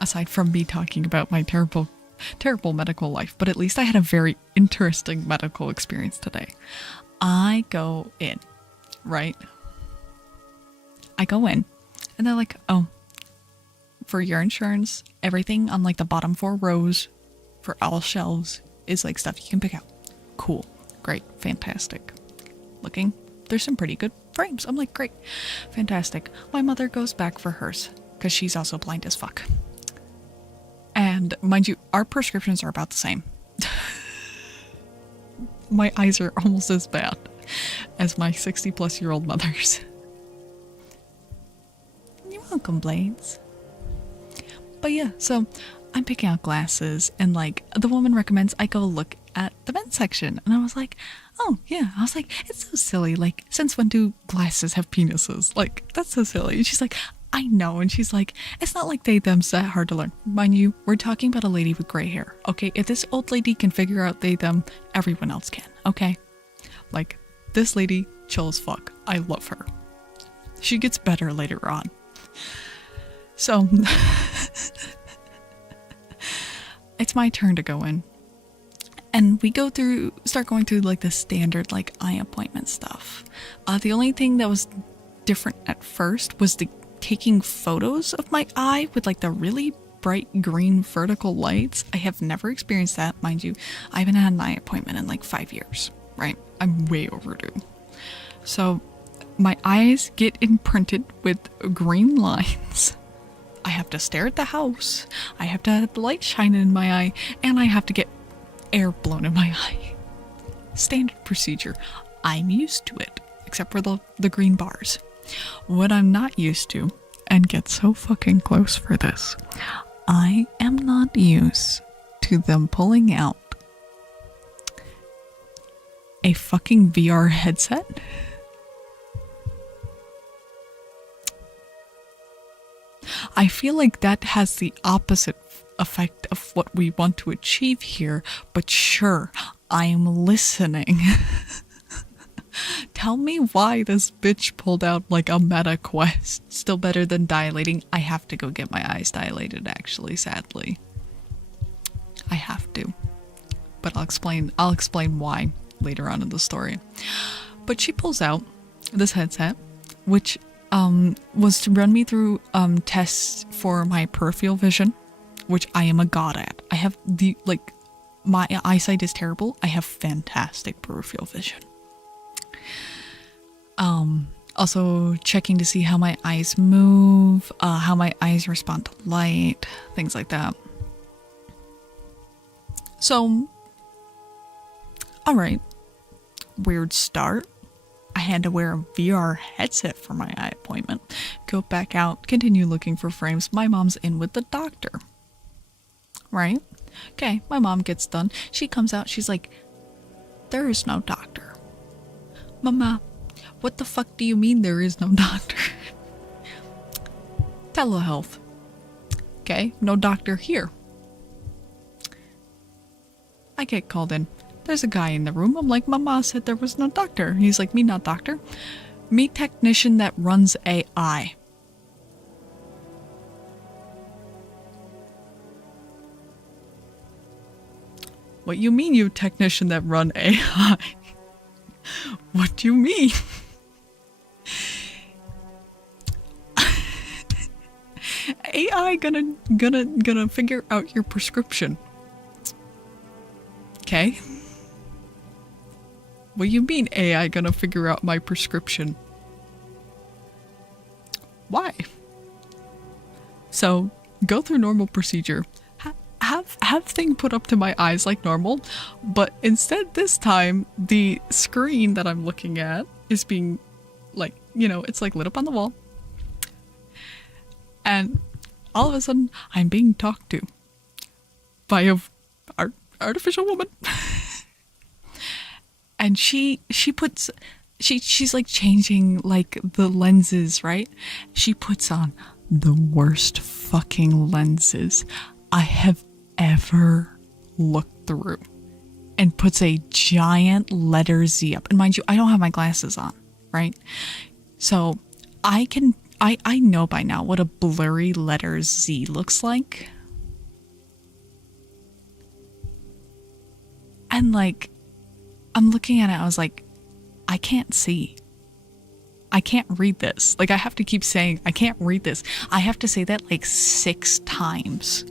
Aside from me talking about my terrible medical life, but at least I had a very interesting medical experience today. I go in, right? I go in, and they're like, oh, for your insurance, everything on, like, the bottom 4 rows for all shelves is, like, stuff you can pick out. Cool. Great. Fantastic. Looking, there's some pretty good frames. I'm like, great. Fantastic. My mother goes back for hers, because she's also blind as fuck. And mind you, our prescriptions are about the same. My eyes are almost as bad as my 60-plus-year-old mother's. You're welcome, Blades. But yeah, so I'm picking out glasses, and, like, the woman recommends I go look at the men's section. And I was like, oh, yeah. I was like, it's so silly. Like, since when do glasses have penises? Like, that's so silly. And she's like, I know. And she's like, it's not like they them's that hard to learn. Mind you, we're talking about a lady with gray hair. Okay, if this old lady can figure out they them, everyone else can. Okay? Like, this lady, chill as fuck. I love her. She gets better later on. So, it's my turn to go in. And we start going through, like, the standard, like, eye appointment stuff. The only thing that was different at first was the taking photos of my eye with like the really bright green vertical lights. I have never experienced that, mind you. I haven't had an eye appointment in like 5 years, right? I'm way overdue. So my eyes get imprinted with green lines. I have to stare at the house. I have to have the light shining in my eye, and I have to get air blown in my eye. Standard procedure. I'm used to it, except for the green bars. What I'm not used to, and get so fucking close for this, I am not used to them pulling out a fucking VR headset. I feel like that has the opposite effect of what we want to achieve here, but sure, I'm listening. Tell me why this bitch pulled out like a meta quest. Still better than dilating. I have to go get my eyes dilated, actually, sadly. I have to. But I'll explain why later on in the story. But she pulls out this headset, which was to run me through tests for my peripheral vision, which I am a god at. I have my eyesight is terrible. I have fantastic peripheral vision. Also checking to see how my eyes move, how my eyes respond to light, things like that. So, alright, weird start. I had to wear a VR headset for my eye appointment. Go back out, continue looking for frames. My mom's in with the doctor. Right? Okay, my mom gets done. She comes out, she's like, there is no doctor. Mama, what the fuck do you mean there is no doctor? Telehealth. Okay, no doctor here. I get called in. There's a guy in the room. I'm like, Mama said there was no doctor. He's like, me not doctor. Me technician that runs AI. What you mean, you technician that run AI? What do you mean? AI gonna figure out your prescription. Okay? What do you mean AI gonna figure out my prescription? Why? So, go through normal procedure. Have thing put up to my eyes like normal, but instead this time the screen that I'm looking at is being like, you know, it's like lit up on the wall. And all of a sudden I'm being talked to by a artificial woman. And she's like changing like the lenses, right? She puts on the worst fucking lenses I have ever looked through and puts a giant letter Z up. And mind you, I don't have my glasses on, right? So I know by now what a blurry letter Z looks like. And like, I'm looking at it, I was like, I can't see. I can't read this. Like, I have to keep saying, I can't read this. I have to say that like 6 times.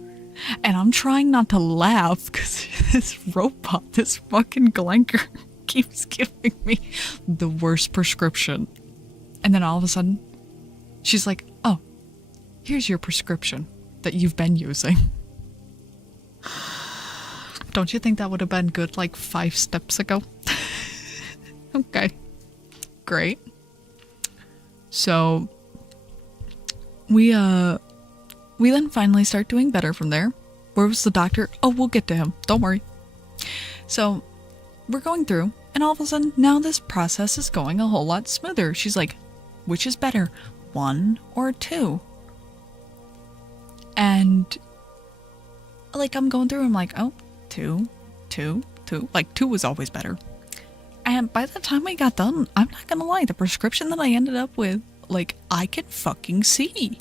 And I'm trying not to laugh because this robot, this fucking glanker, keeps giving me the worst prescription. And then all of a sudden, she's like, oh, here's your prescription that you've been using. Don't you think that would have been good like 5 steps ago? Okay, great. So we then finally start doing better from there. Where was the doctor? Oh, we'll get to him. Don't worry. So we're going through, and all of a sudden now this process is going a whole lot smoother. She's like, which is better, 1 or 2? And like I'm going through, I'm like, oh, 2. Like 2 was always better. And by the time I got done, I'm not gonna lie, the prescription that I ended up with, like, I can fucking see.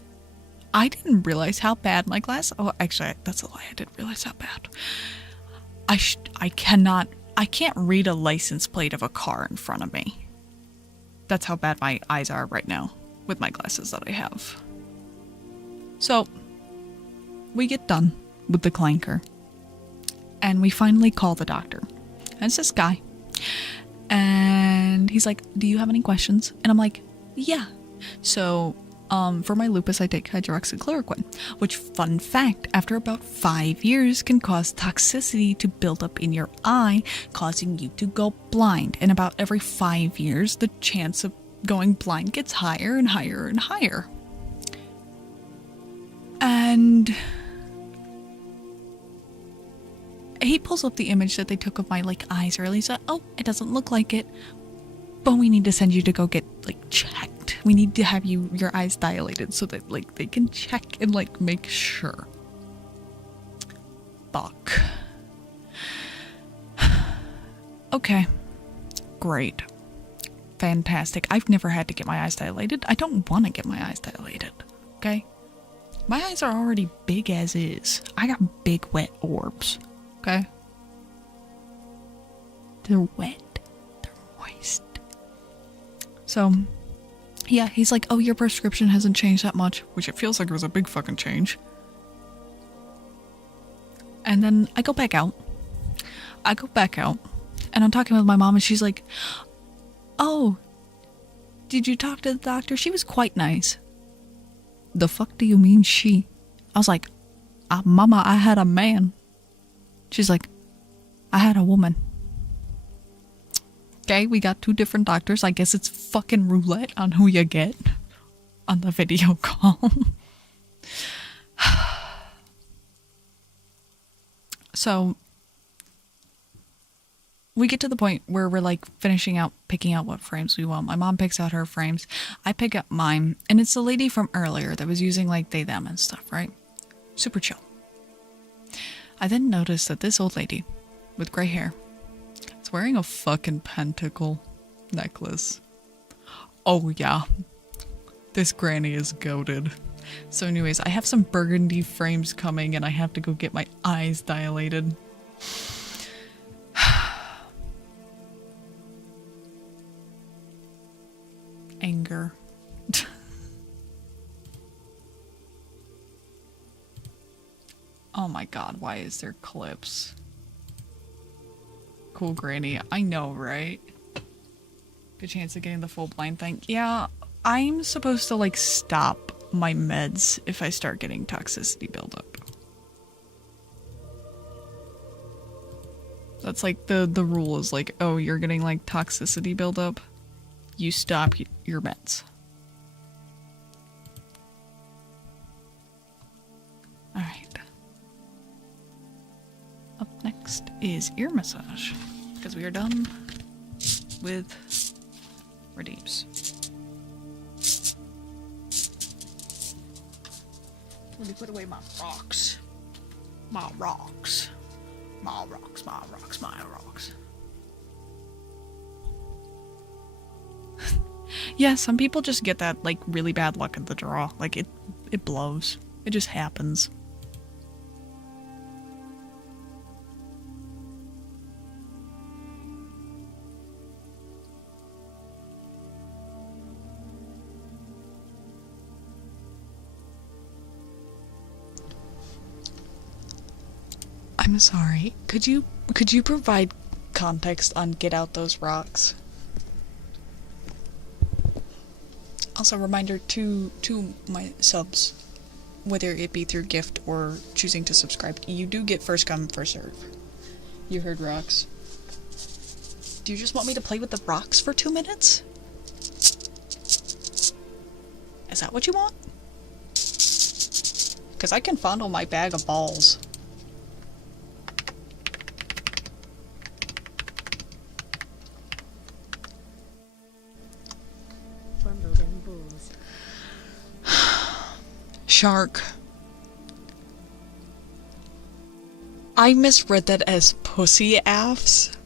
I didn't realize how bad my glass. Oh, actually, that's a lie. I didn't realize how bad. I can't read a license plate of a car in front of me. That's how bad my eyes are right now. with my glasses that I have. So we get done with the clanker and we finally call the doctor. And it's this guy. And he's like, do you have any questions? And I'm like, yeah. So for my lupus, I take hydroxychloroquine, which, fun fact, after about 5 years can cause toxicity to build up in your eye, causing you to go blind. And about every 5 years, the chance of going blind gets higher and higher and higher. And he pulls up the image that they took of my like eyes early. He's like, oh, it doesn't look like it, but we need to send you to go get like checked. We need to have your eyes dilated so that like they can check and like make sure. Fuck. Okay. Great. Fantastic. I've never had to get my eyes dilated. I don't want to get my eyes dilated. Okay? My eyes are already big as is. I got big wet orbs. Okay? They're wet. They're moist. So, yeah, he's like, oh, your prescription hasn't changed that much, which it feels like it was a big fucking change. And then I go back out. And I'm talking with my mom and she's like, oh, did you talk to the doctor? She was quite nice. The fuck do you mean she? I was like, Mama, I had a man. She's like, I had a woman. Okay, we got 2 different doctors. I guess it's fucking roulette on who you get on the video call. So, we get to the point where we're like finishing out, picking out what frames we want. My mom picks out her frames. I pick up mine. And it's the lady from earlier that was using like they, them and stuff, right? Super chill. I then noticed that this old lady with gray hair is wearing a fucking pentacle necklace. Oh yeah. This granny is goated. So anyways, I have some burgundy frames coming and I have to go get my eyes dilated. Anger. Oh my god, why is there clips? Cool granny, I know, right? Good chance of getting the full blind thing. Yeah, I'm supposed to like stop my meds if I start getting toxicity buildup. That's like the rule is like, oh, you're getting like toxicity buildup, you stop your meds. Alright. Up next is ear massage, because we are done with redeems. Let me put away my rocks. My rocks. My rocks, my rocks, my rocks. Yeah, some people just get that, like, really bad luck at the draw. Like, it blows. It just happens. I'm sorry. Could you provide context on Get Out Those Rocks? Also, reminder to my subs, whether it be through gift or choosing to subscribe, you do get first come, first serve. You heard rocks. Do you just want me to play with the rocks for 2 minutes? Is that what you want? Because I can fondle my bag of balls. Shark. I misread that as pussy affs.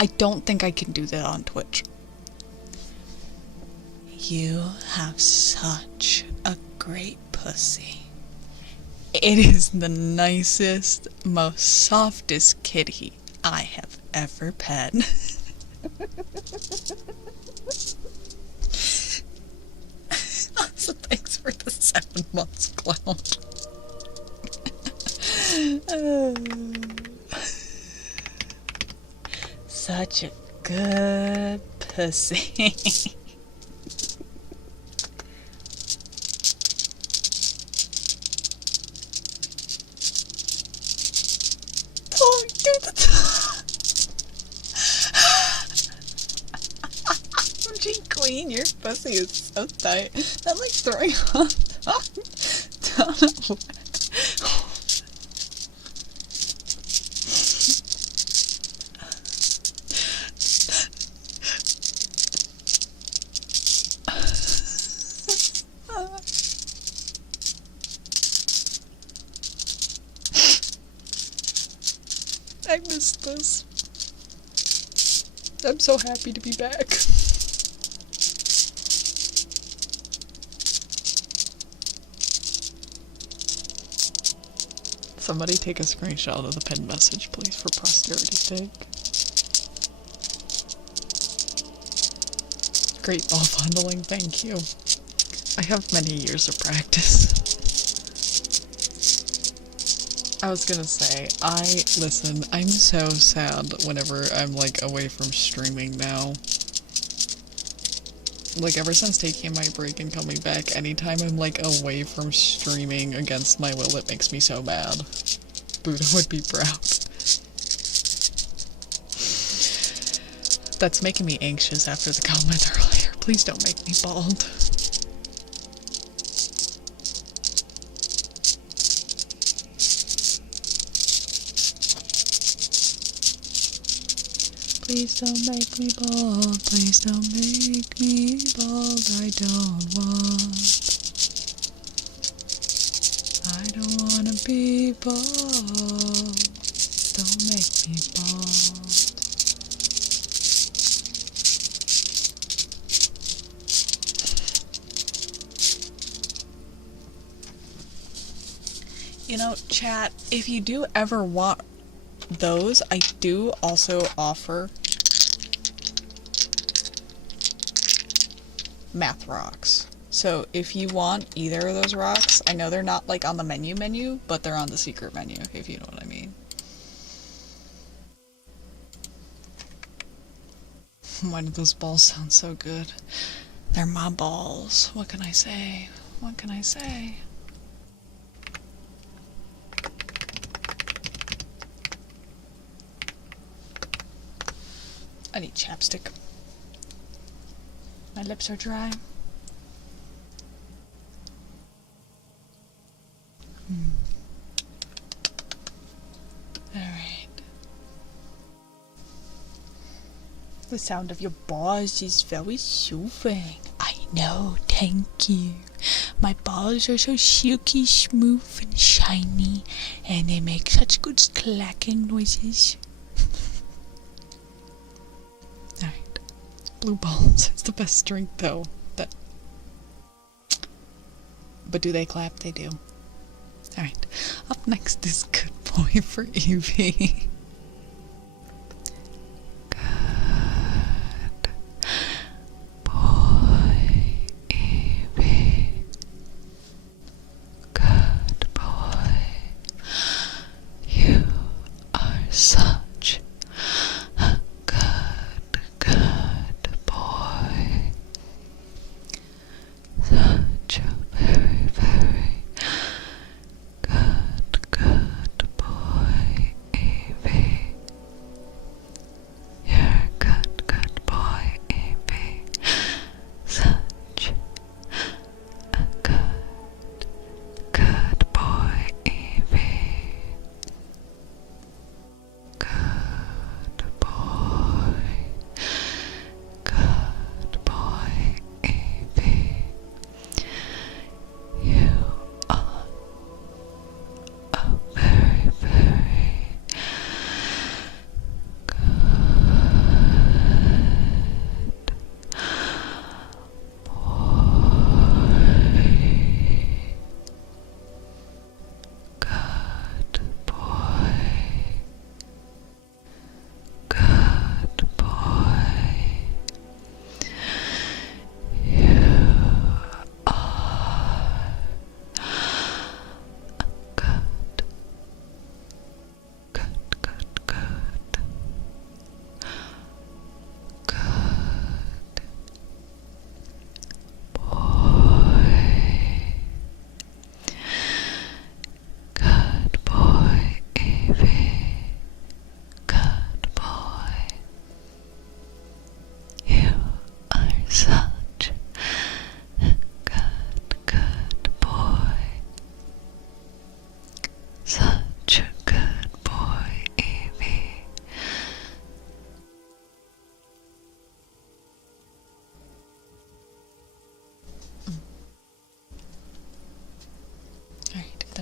I don't think I can do that on Twitch. You have such a great pussy. It is the nicest, most softest kitty I have ever pet. So thanks for the 7 months, clown. Such a good pussy. Oh, dude, G Queen, your pussy is so tight. I'm like throwing up down I missed this. I'm so happy to be back. Somebody take a screenshot of the pinned message, please, for posterity's sake. Great ball fondling, thank you. I have many years of practice. I was gonna say, listen, I'm so sad whenever I'm, like, away from streaming now. Like, ever since taking my break and coming back, anytime I'm, like, away from streaming against my will, it makes me so mad. Buddha would be proud. That's making me anxious after the comment earlier. Please don't make me bald. Please don't make me bald, please don't make me bald, I don't wanna be bald, don't make me bald. You know, chat, if you do ever want those, I do also offer math rocks. So if you want either of those rocks, I know they're not like on the menu, but they're on the secret menu, if you know what I mean. Why do those balls sound so good? They're my balls. What can I say? What can I say? I need chapstick. My lips are dry. Alright. The sound of your balls is very soothing. I know, thank you. My balls are so silky smooth and shiny, and they make such good clacking noises. Alright. Blue balls. It's the best drink though. But do they clap? They do. Alright. Up next is Good Boy for Evie. Good boy, Evie. Good boy. You are such a good boy. Such a very, very good boy, Evie.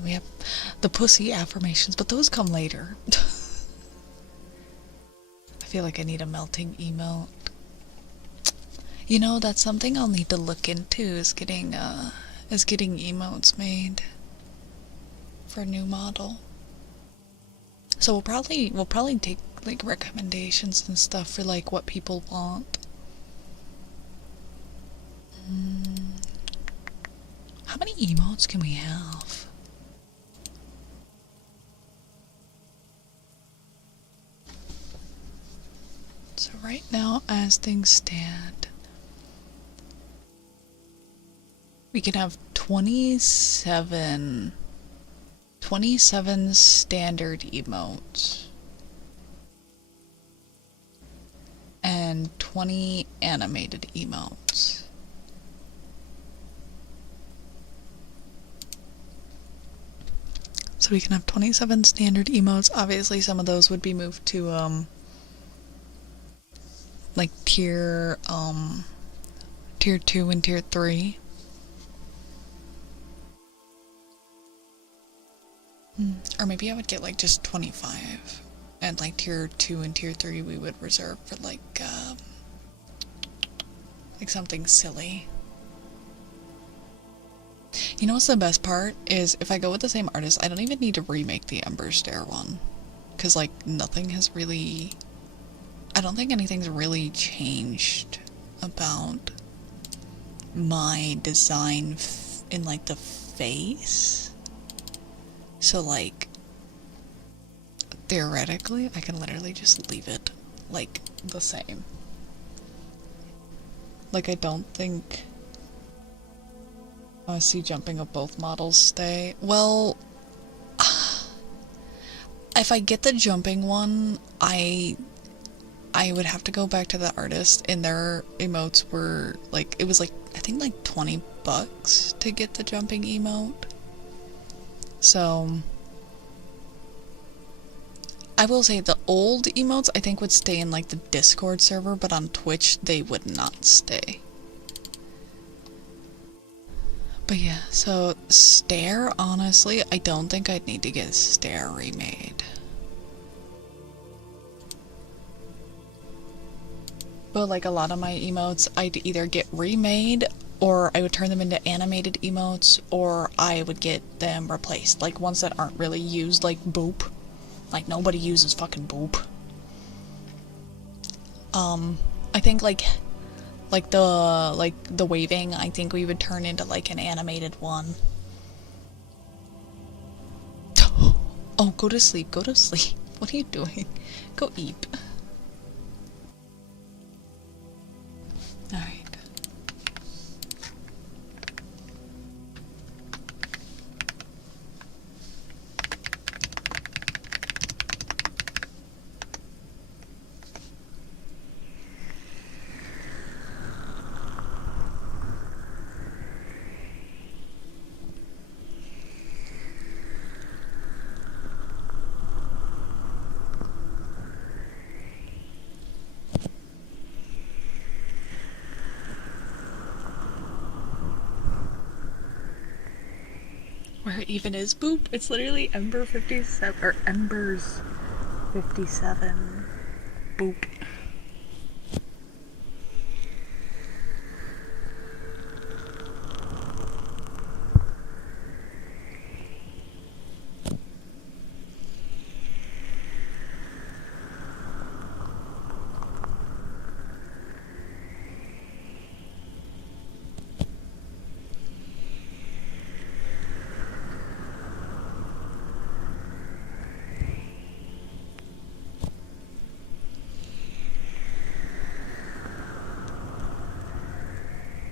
then we have the pussy affirmations, but those come later. I feel like I need a melting emote. You know, that's something I'll need to look into, is getting emotes made for a new model. So we'll probably take like recommendations and stuff for like what people want. How many emotes can we have? So right now, as things stand, we can have 27 standard emotes and 20 animated emotes. So we can have 27 standard emotes. Obviously some of those would be moved to like tier 2 and tier 3. Or maybe I would get like just 25, and like tier 2 and tier 3 we would reserve for like something silly. You know what's the best part is if I go with the same artist, I don't even need to remake the Ember Star one, because like nothing has really, I don't think anything's really changed about my design in like the face. So like theoretically I can literally just leave it like the same. Like I don't think I see jumping of both models stay. Well, if I get the jumping one, I would have to go back to the artist, and their emotes were like, it was like I think like $20 to get the jumping emote. So I will say the old emotes I think would stay in like the Discord server, but on Twitch they would not stay. But yeah, so Stare, honestly, I don't think I'd need to get Stare remade. But like a lot of my emotes, I'd either get remade, or I would turn them into animated emotes, or I would get them replaced. Like ones that aren't really used, like Boop. Like nobody uses fucking Boop. I think like the waving, I think we would turn into like an animated one. Oh, go to sleep, go to sleep. What are you doing? Go eat. Alright. Where even is Boop? It's literally Ember 57 or Embers 57. Boop.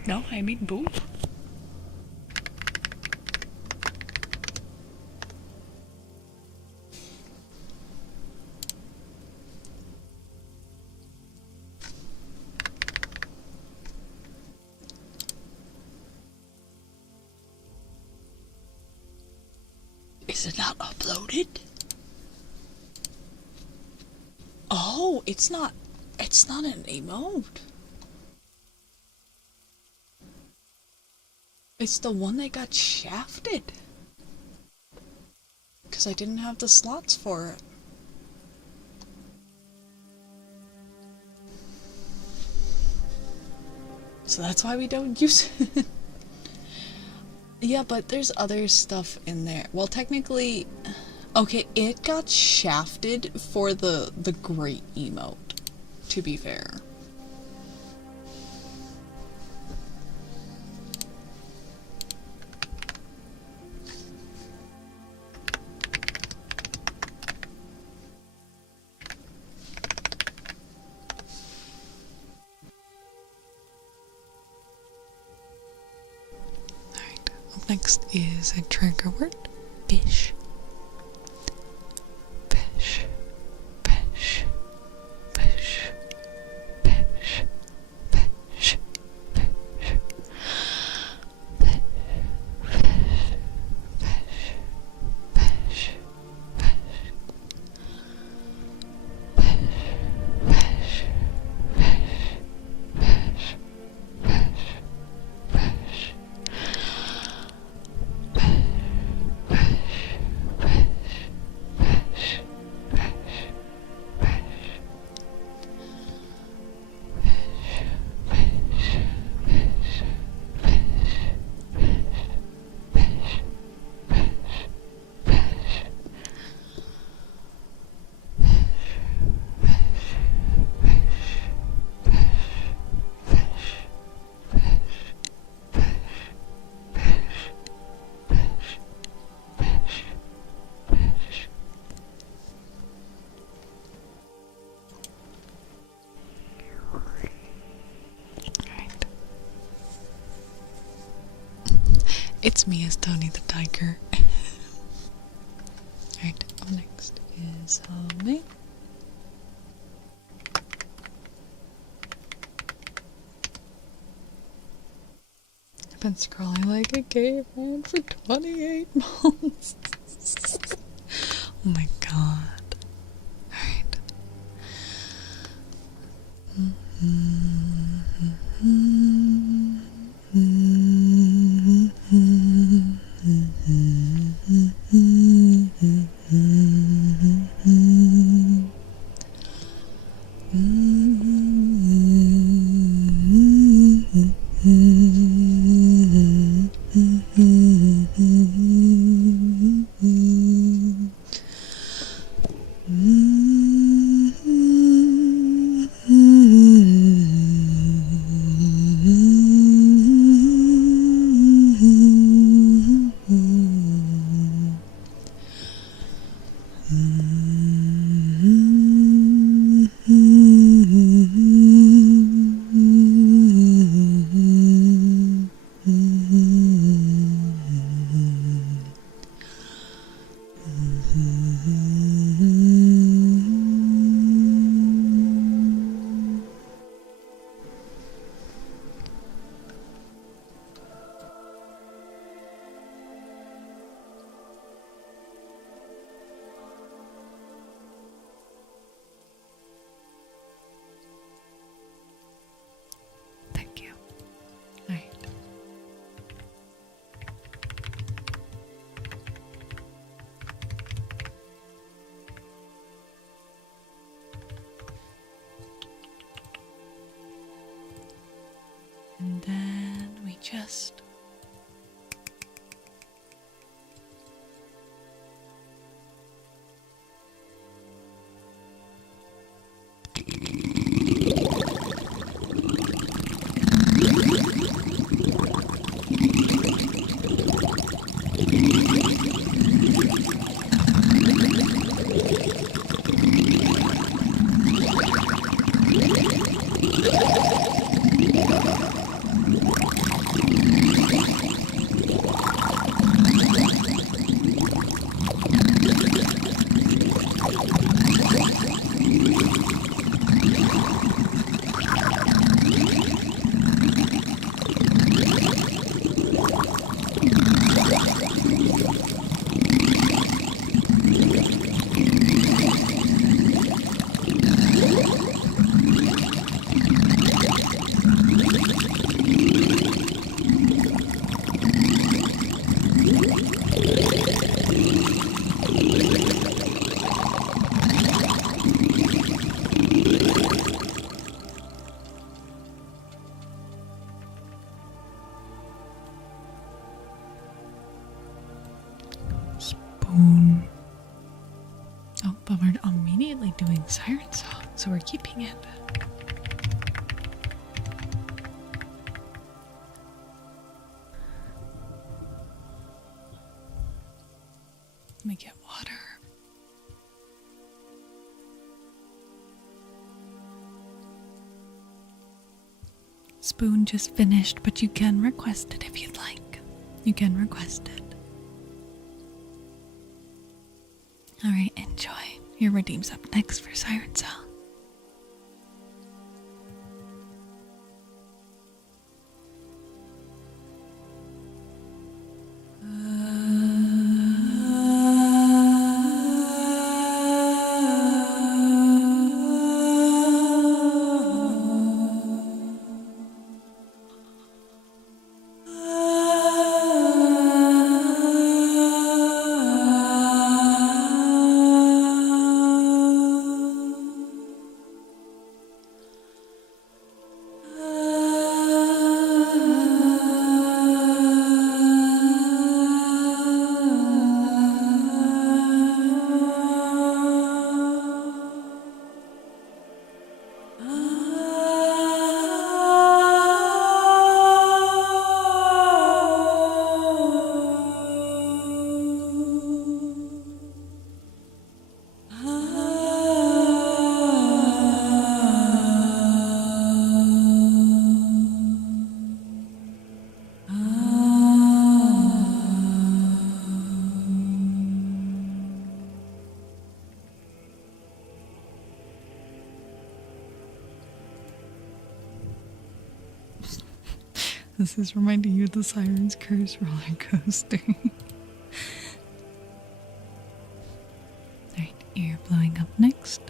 No, I mean Boop. Is it not uploaded? Oh, it's not an emote. It's the one that got shafted. because I didn't have the slots for it. So that's why we don't use it. Yeah, but there's other stuff in there. Well, technically, okay, it got shafted for the great emote, to be fair. Next is a trigger word. Fish. Fish. Fish. Fish. Fish. Fish. Fish. It's me as Tony the Tiger. Alright, up next is me. I've been scrolling like a caveman for 28 months. Oh my god. Alright. Thank you. Alright. And then we just doing siren song, so we're keeping it. Let me get water. Spoon just finished, but you can request it if you'd like. You can request it. Alright, enjoy. Your redeem's up next for Siren Song. This is reminding you of the Siren's Curse roller coaster. Alright, ear blowing up next.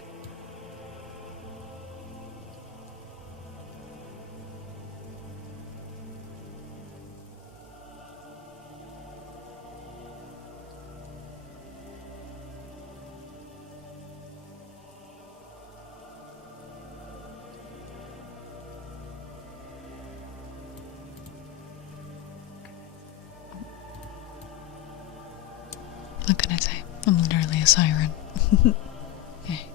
What can I say? I'm literally a siren. Okay.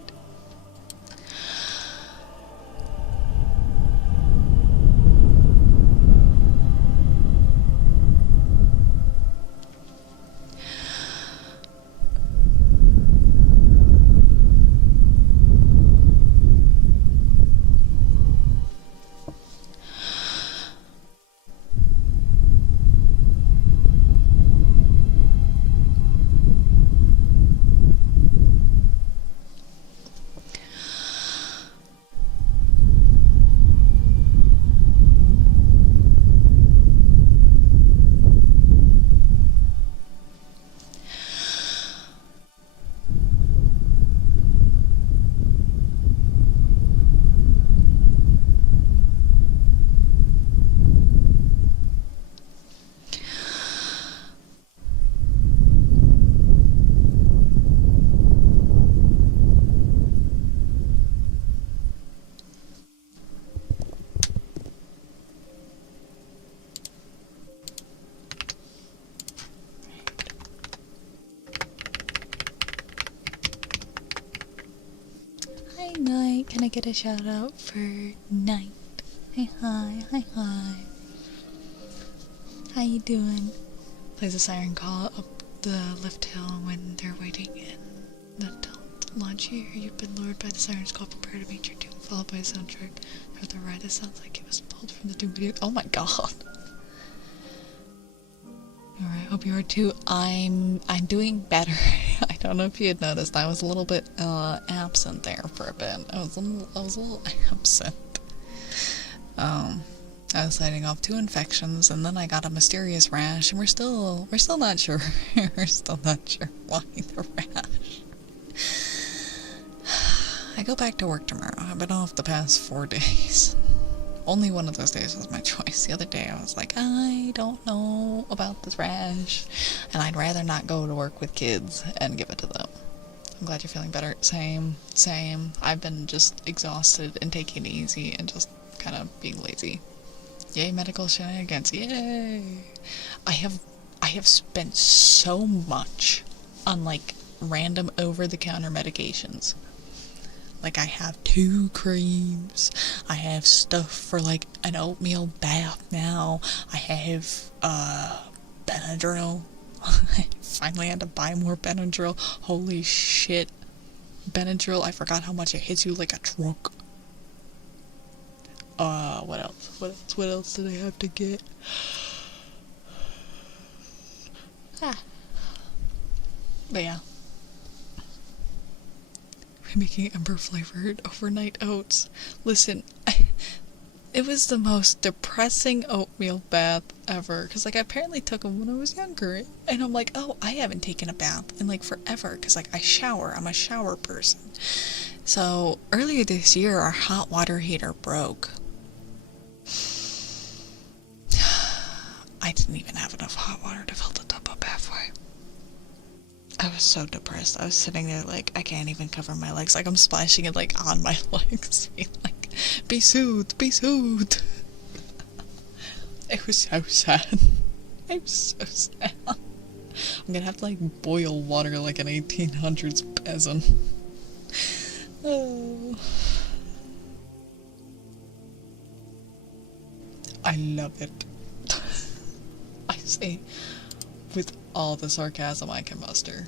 Hi Night, can I get a shout out for Night? Hey hi, hi hi. How you doing? Plays a siren call up the lift hill when they're waiting in the launch here. You've been lured by the siren's call, prepare to meet your doom, followed by a soundtrack. For the ride, it sounds like it was pulled from the Doom video. Oh my god. Alright, hope you are too. I'm doing better. I don't know if you had noticed, I was a little bit absent there for a bit. I was a little absent. I was fighting off 2 infections, and then I got a mysterious rash, and we're still not sure. We're still not sure why the rash. I go back to work tomorrow. I've been off the past 4 days. Only one of those days was my choice. The other day I was like, I don't know about this rash, and I'd rather not go to work with kids and give it to them. I'm glad you're feeling better. Same. I've been just exhausted and taking it easy and just kind of being lazy. Yay, medical shenanigans. Yay! I have spent so much on like random over-the-counter medications. Like, I have 2 creams. I have stuff for, like, an oatmeal bath now. I have, Benadryl. I finally had to buy more Benadryl. Holy shit. Benadryl, I forgot how much it hits you like a truck. What else? What else did I have to get? But yeah. We're making Ember flavored overnight oats. Listen, it was the most depressing oatmeal bath ever. Because, like, I apparently took them when I was younger. And I'm like, oh, I haven't taken a bath in, like, forever. Because, like, I shower. I'm a shower person. So, earlier this year, our hot water heater broke. I didn't even have enough hot water to fill the tub up halfway. I was so depressed. I was sitting there like, I can't even cover my legs. Like, I'm splashing it, like, on my legs. Being like, be soothed, be soothed. It was so sad. It was so sad. I'm gonna have to, like, boil water like an 1800s peasant. Oh. I love it. I say with all the sarcasm I can muster.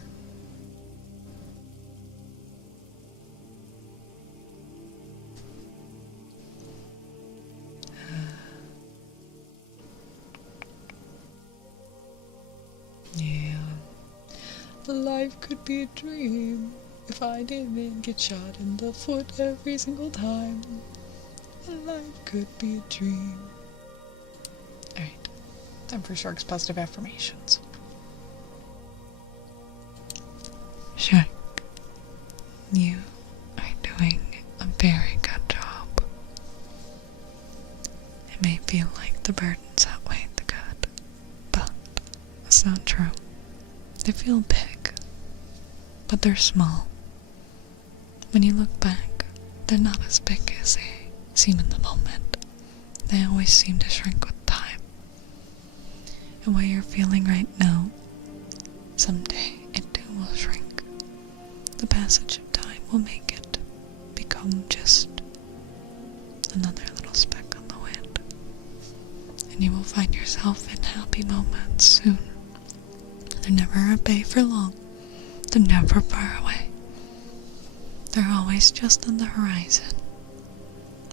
Yeah. Life could be a dream if I didn't get shot in the foot every single time. Life could be a dream. Alright. Time for Shark's positive affirmations. Shark, you are doing a very good job. It may feel like the burdens outweigh the good, but it's not true. They feel big, but they're small. When you look back, they're not as big as they seem in the moment. They always seem to shrink with time. And what you're feeling right now, someday it too will shrink. The passage of time will make it become just another little speck on the wind. And you will find yourself in happy moments soon. They're never at bay for long. They're never far away. They're always just on the horizon,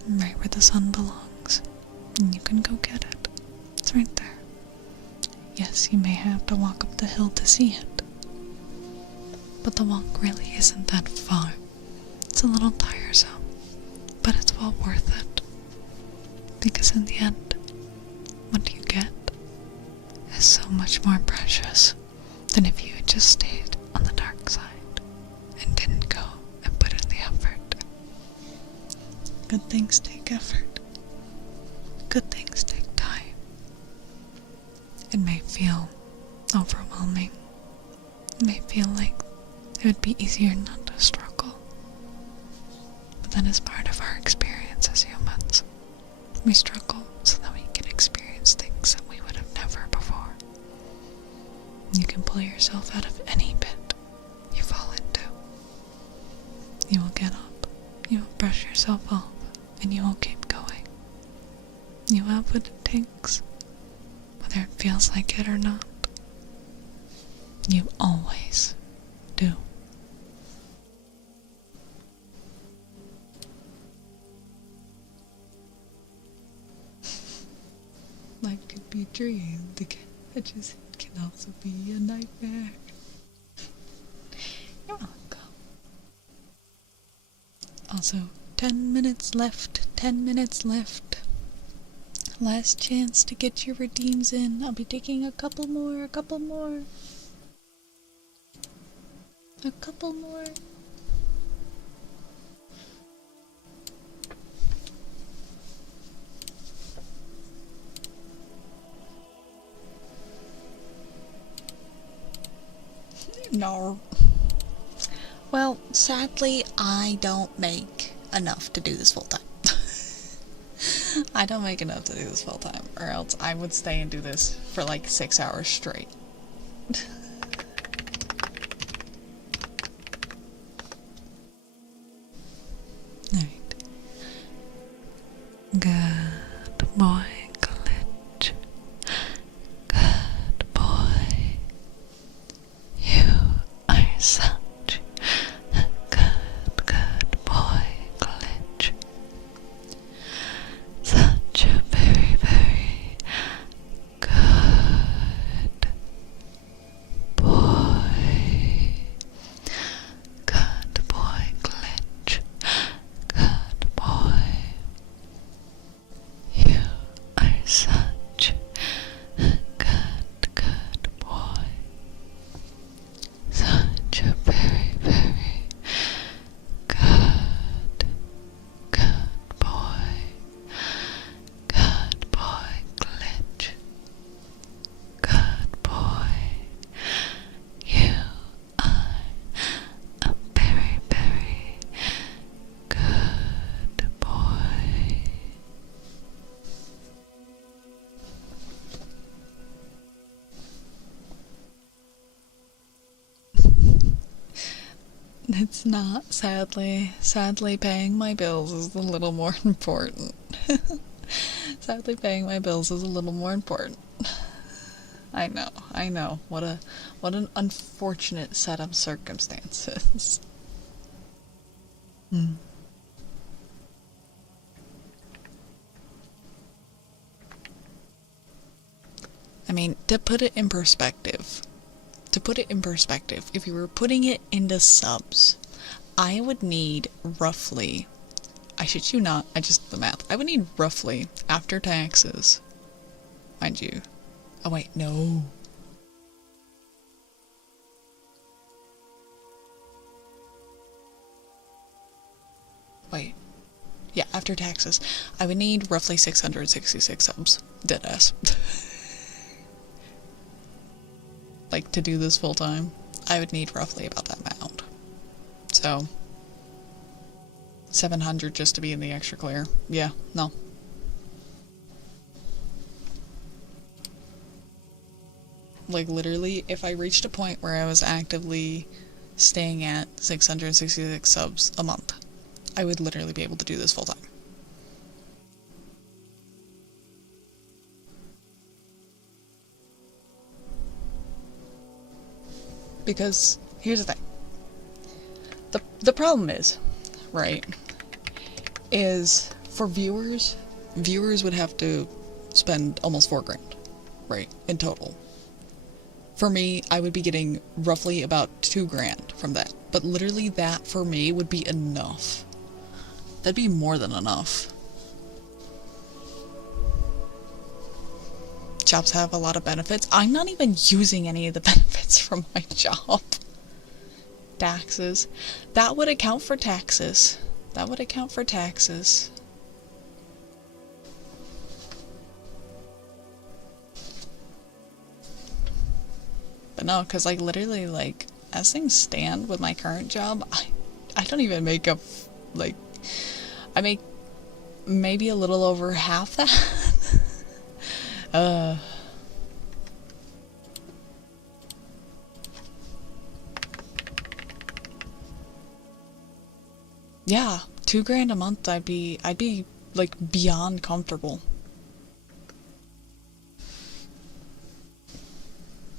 right where the sun belongs. And you can go get it. It's right there. Yes, you may have to walk up the hill to see it. But the walk really isn't that far. It's a little tiresome, but it's well worth it. Because in the end, what you get is so much more precious than if you had just stayed on the dark side and didn't go and put in the effort. Good things take effort. Good things take time. It may feel overwhelming. It may feel like it would be easier not to struggle. But that is part of our experience as humans. We struggle so that we can experience things that we would have never before. You can pull yourself out of any pit you fall into. You will get up, you will brush yourself off, and you will keep going. You have what it takes, whether it feels like it or not. You always do. Life could be a dream. The catches can also be a nightmare. You're welcome. Also, 10 minutes left. 10 minutes left. Last chance to get your redeems in. I'll be taking a couple more. A couple more. No. Well, sadly, I don't make enough to do this full time. I don't make enough to do this full time, or else I would stay and do this for like 6 hours straight. Good boy, glitch. Good boy. You are such a good boy, glitch. Such a very, very good boy. Good boy, glitch. Good boy. You are such a good boy. Such a very, very good boy. Good boy, glitch. Good boy. You are a very, very good boy. It's not, sadly. Sadly, paying my bills is a little more important. Sadly, paying my bills is a little more important. I know. What an unfortunate set of circumstances. I mean, to put it in perspective, if you were putting it into subs, I would need roughly, I shit you not, I just did the math, I would need roughly, after taxes, mind you, oh wait, no. Wait, yeah, after taxes, I would need roughly 666 subs, deadass. Like, to do this full time, I would need roughly about that amount. So, 700 just to be in the extra clear. Yeah, no. Like, literally, if I reached a point where I was actively staying at 666 subs a month, I would literally be able to do this full time. Because, here's the thing. The problem is, right, is for viewers would have to spend almost $4,000, right, in total. For me, I would be getting roughly about $2,000 from that. But literally that, for me, would be enough. That'd be more than enough. Jobs have a lot of benefits. I'm not even using any of the benefits from my job. Taxes. That would account for taxes. That would account for taxes. But no, because, like, literally, like, as things stand with my current job, I don't even make up, like, I make maybe a little over half that. Yeah, $2,000 a month, I'd be, like, beyond comfortable.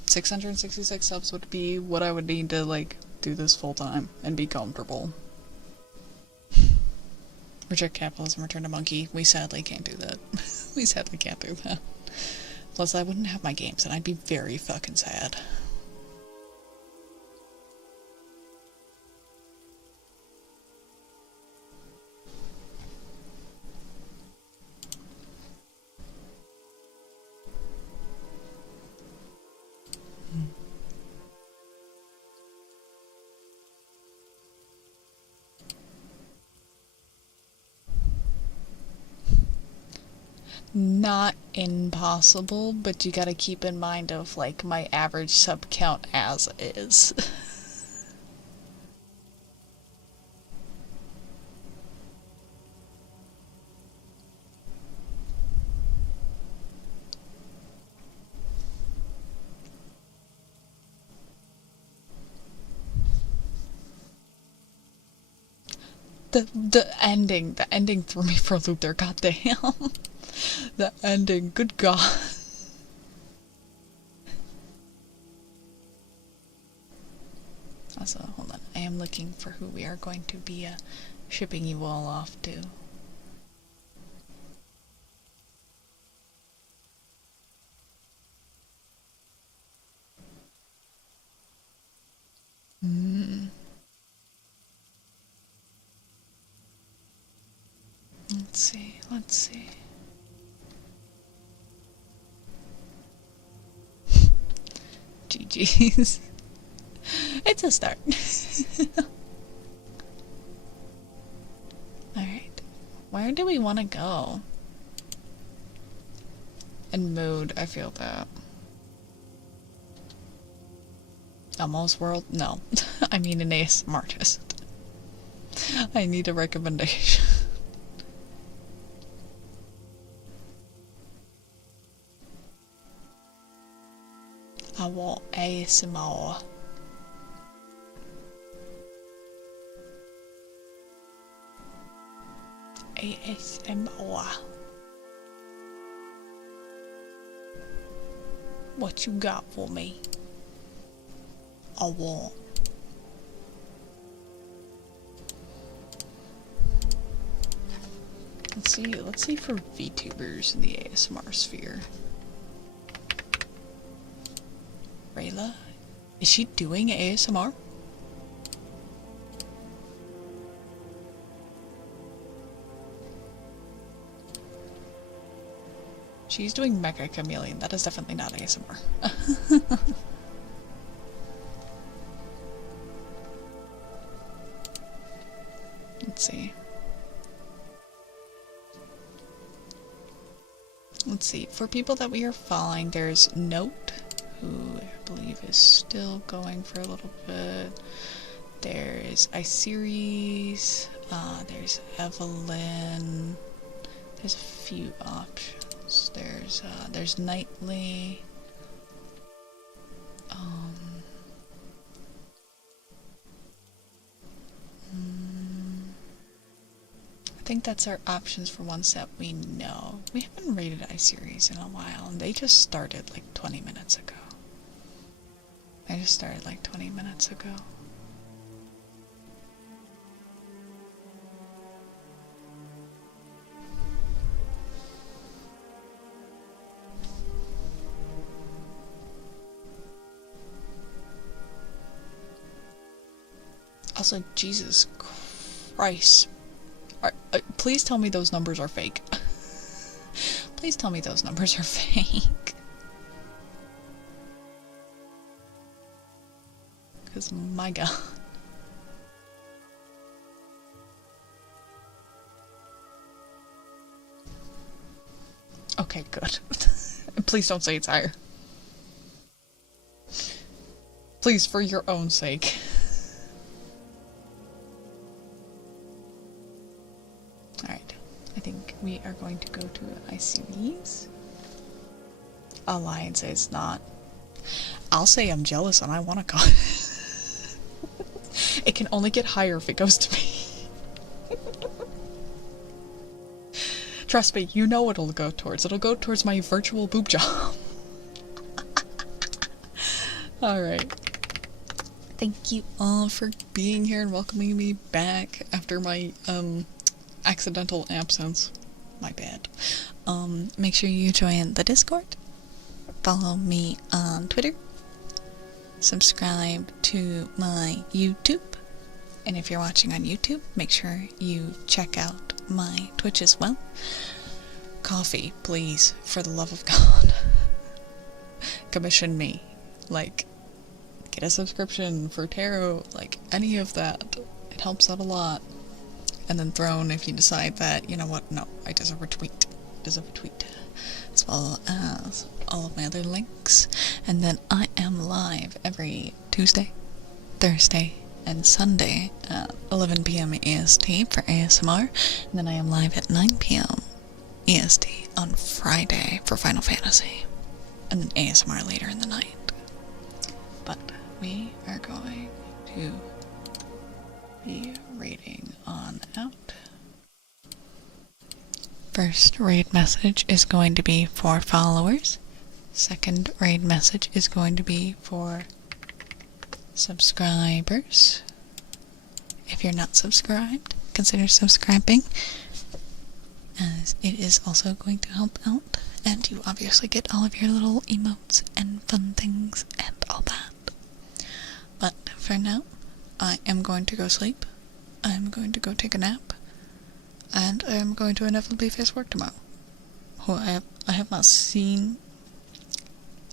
666 subs would be what I would need to, like, do this full time and be comfortable. Reject capitalism, return to monkey. We sadly can't do that. We sadly can't do that. Plus, I wouldn't have my games, and I'd be very fucking sad. Not impossible, but you gotta keep in mind of, like, my average sub count as is. The ending threw me for a loop there, goddamn. The ending, good god. Also, hold on, I am looking for who we are going to be shipping you all off to. Let's see. GG's. It's a start. Alright. Where do we want to go? In mood, I feel that. Almost world? No. I mean an ASMR artist. I need a recommendation. I want ASMR. ASMR. What you got for me? I want. Let's see for VTubers in the ASMR sphere. Rayla? Is she doing ASMR? She's doing Mecha Chameleon. That is definitely not ASMR. Let's see. Let's see. For people that we are following, there's Note, who I believe is still going for a little bit. There's iSeries. There's Evelyn. There's a few options. There's Nightly. I think that's our options for ones that we know. We haven't rated iSeries in a while, and they just started like 20 minutes ago. Also, Jesus Christ. Please tell me those numbers are fake. Please tell me those numbers are fake. Because, my god. Okay, good. Please don't say it's higher. Please, for your own sake. Alright, I think we are going to go to iSeries. I'll lie and say it's not. I'll say I'm jealous and I want to go. It can only get higher if it goes to me. Trust me, you know what it'll go towards. It'll go towards my virtual boob job. Alright. Thank you all for being here and welcoming me back after my, accidental absence. My bad. Make sure you join the Discord. Follow me on Twitter. Subscribe to my YouTube. And if you're watching on YouTube, make sure you check out my Twitch as well. Coffee, please, for the love of God. Commission me. Like, get a subscription for tarot, like, any of that. It helps out a lot. And then Throne, if you decide that, you know what, no, I deserve a tweet. As well as all of my other links. And then I am live every Tuesday, Thursday, and Sunday at 11 PM EST for ASMR. And then I am live at 9 PM EST on Friday for Final Fantasy. And then ASMR later in the night. But we are going to be raiding on out. First raid message is going to be for followers. Second raid message is going to be for subscribers. If you're not subscribed, consider subscribing, as it is also going to help out, and you obviously get all of your little emotes and fun things and all that. But for now, I am going to go sleep, I'm going to go take a nap, and I am going to inevitably face work tomorrow. Who I have not seen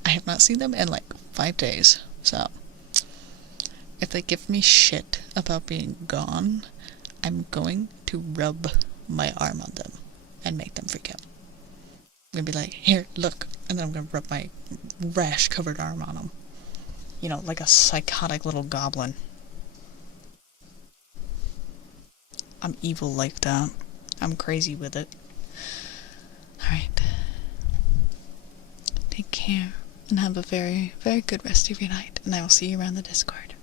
them in like 5 days, so if they give me shit about being gone, I'm going to rub my arm on them and make them freak out. I'm gonna be like, here, look, and then I'm gonna rub my rash-covered arm on them. You know, like a psychotic little goblin. I'm evil like that. I'm crazy with it. Alright. Take care, and have a very, very good rest of your night, and I will see you around the Discord.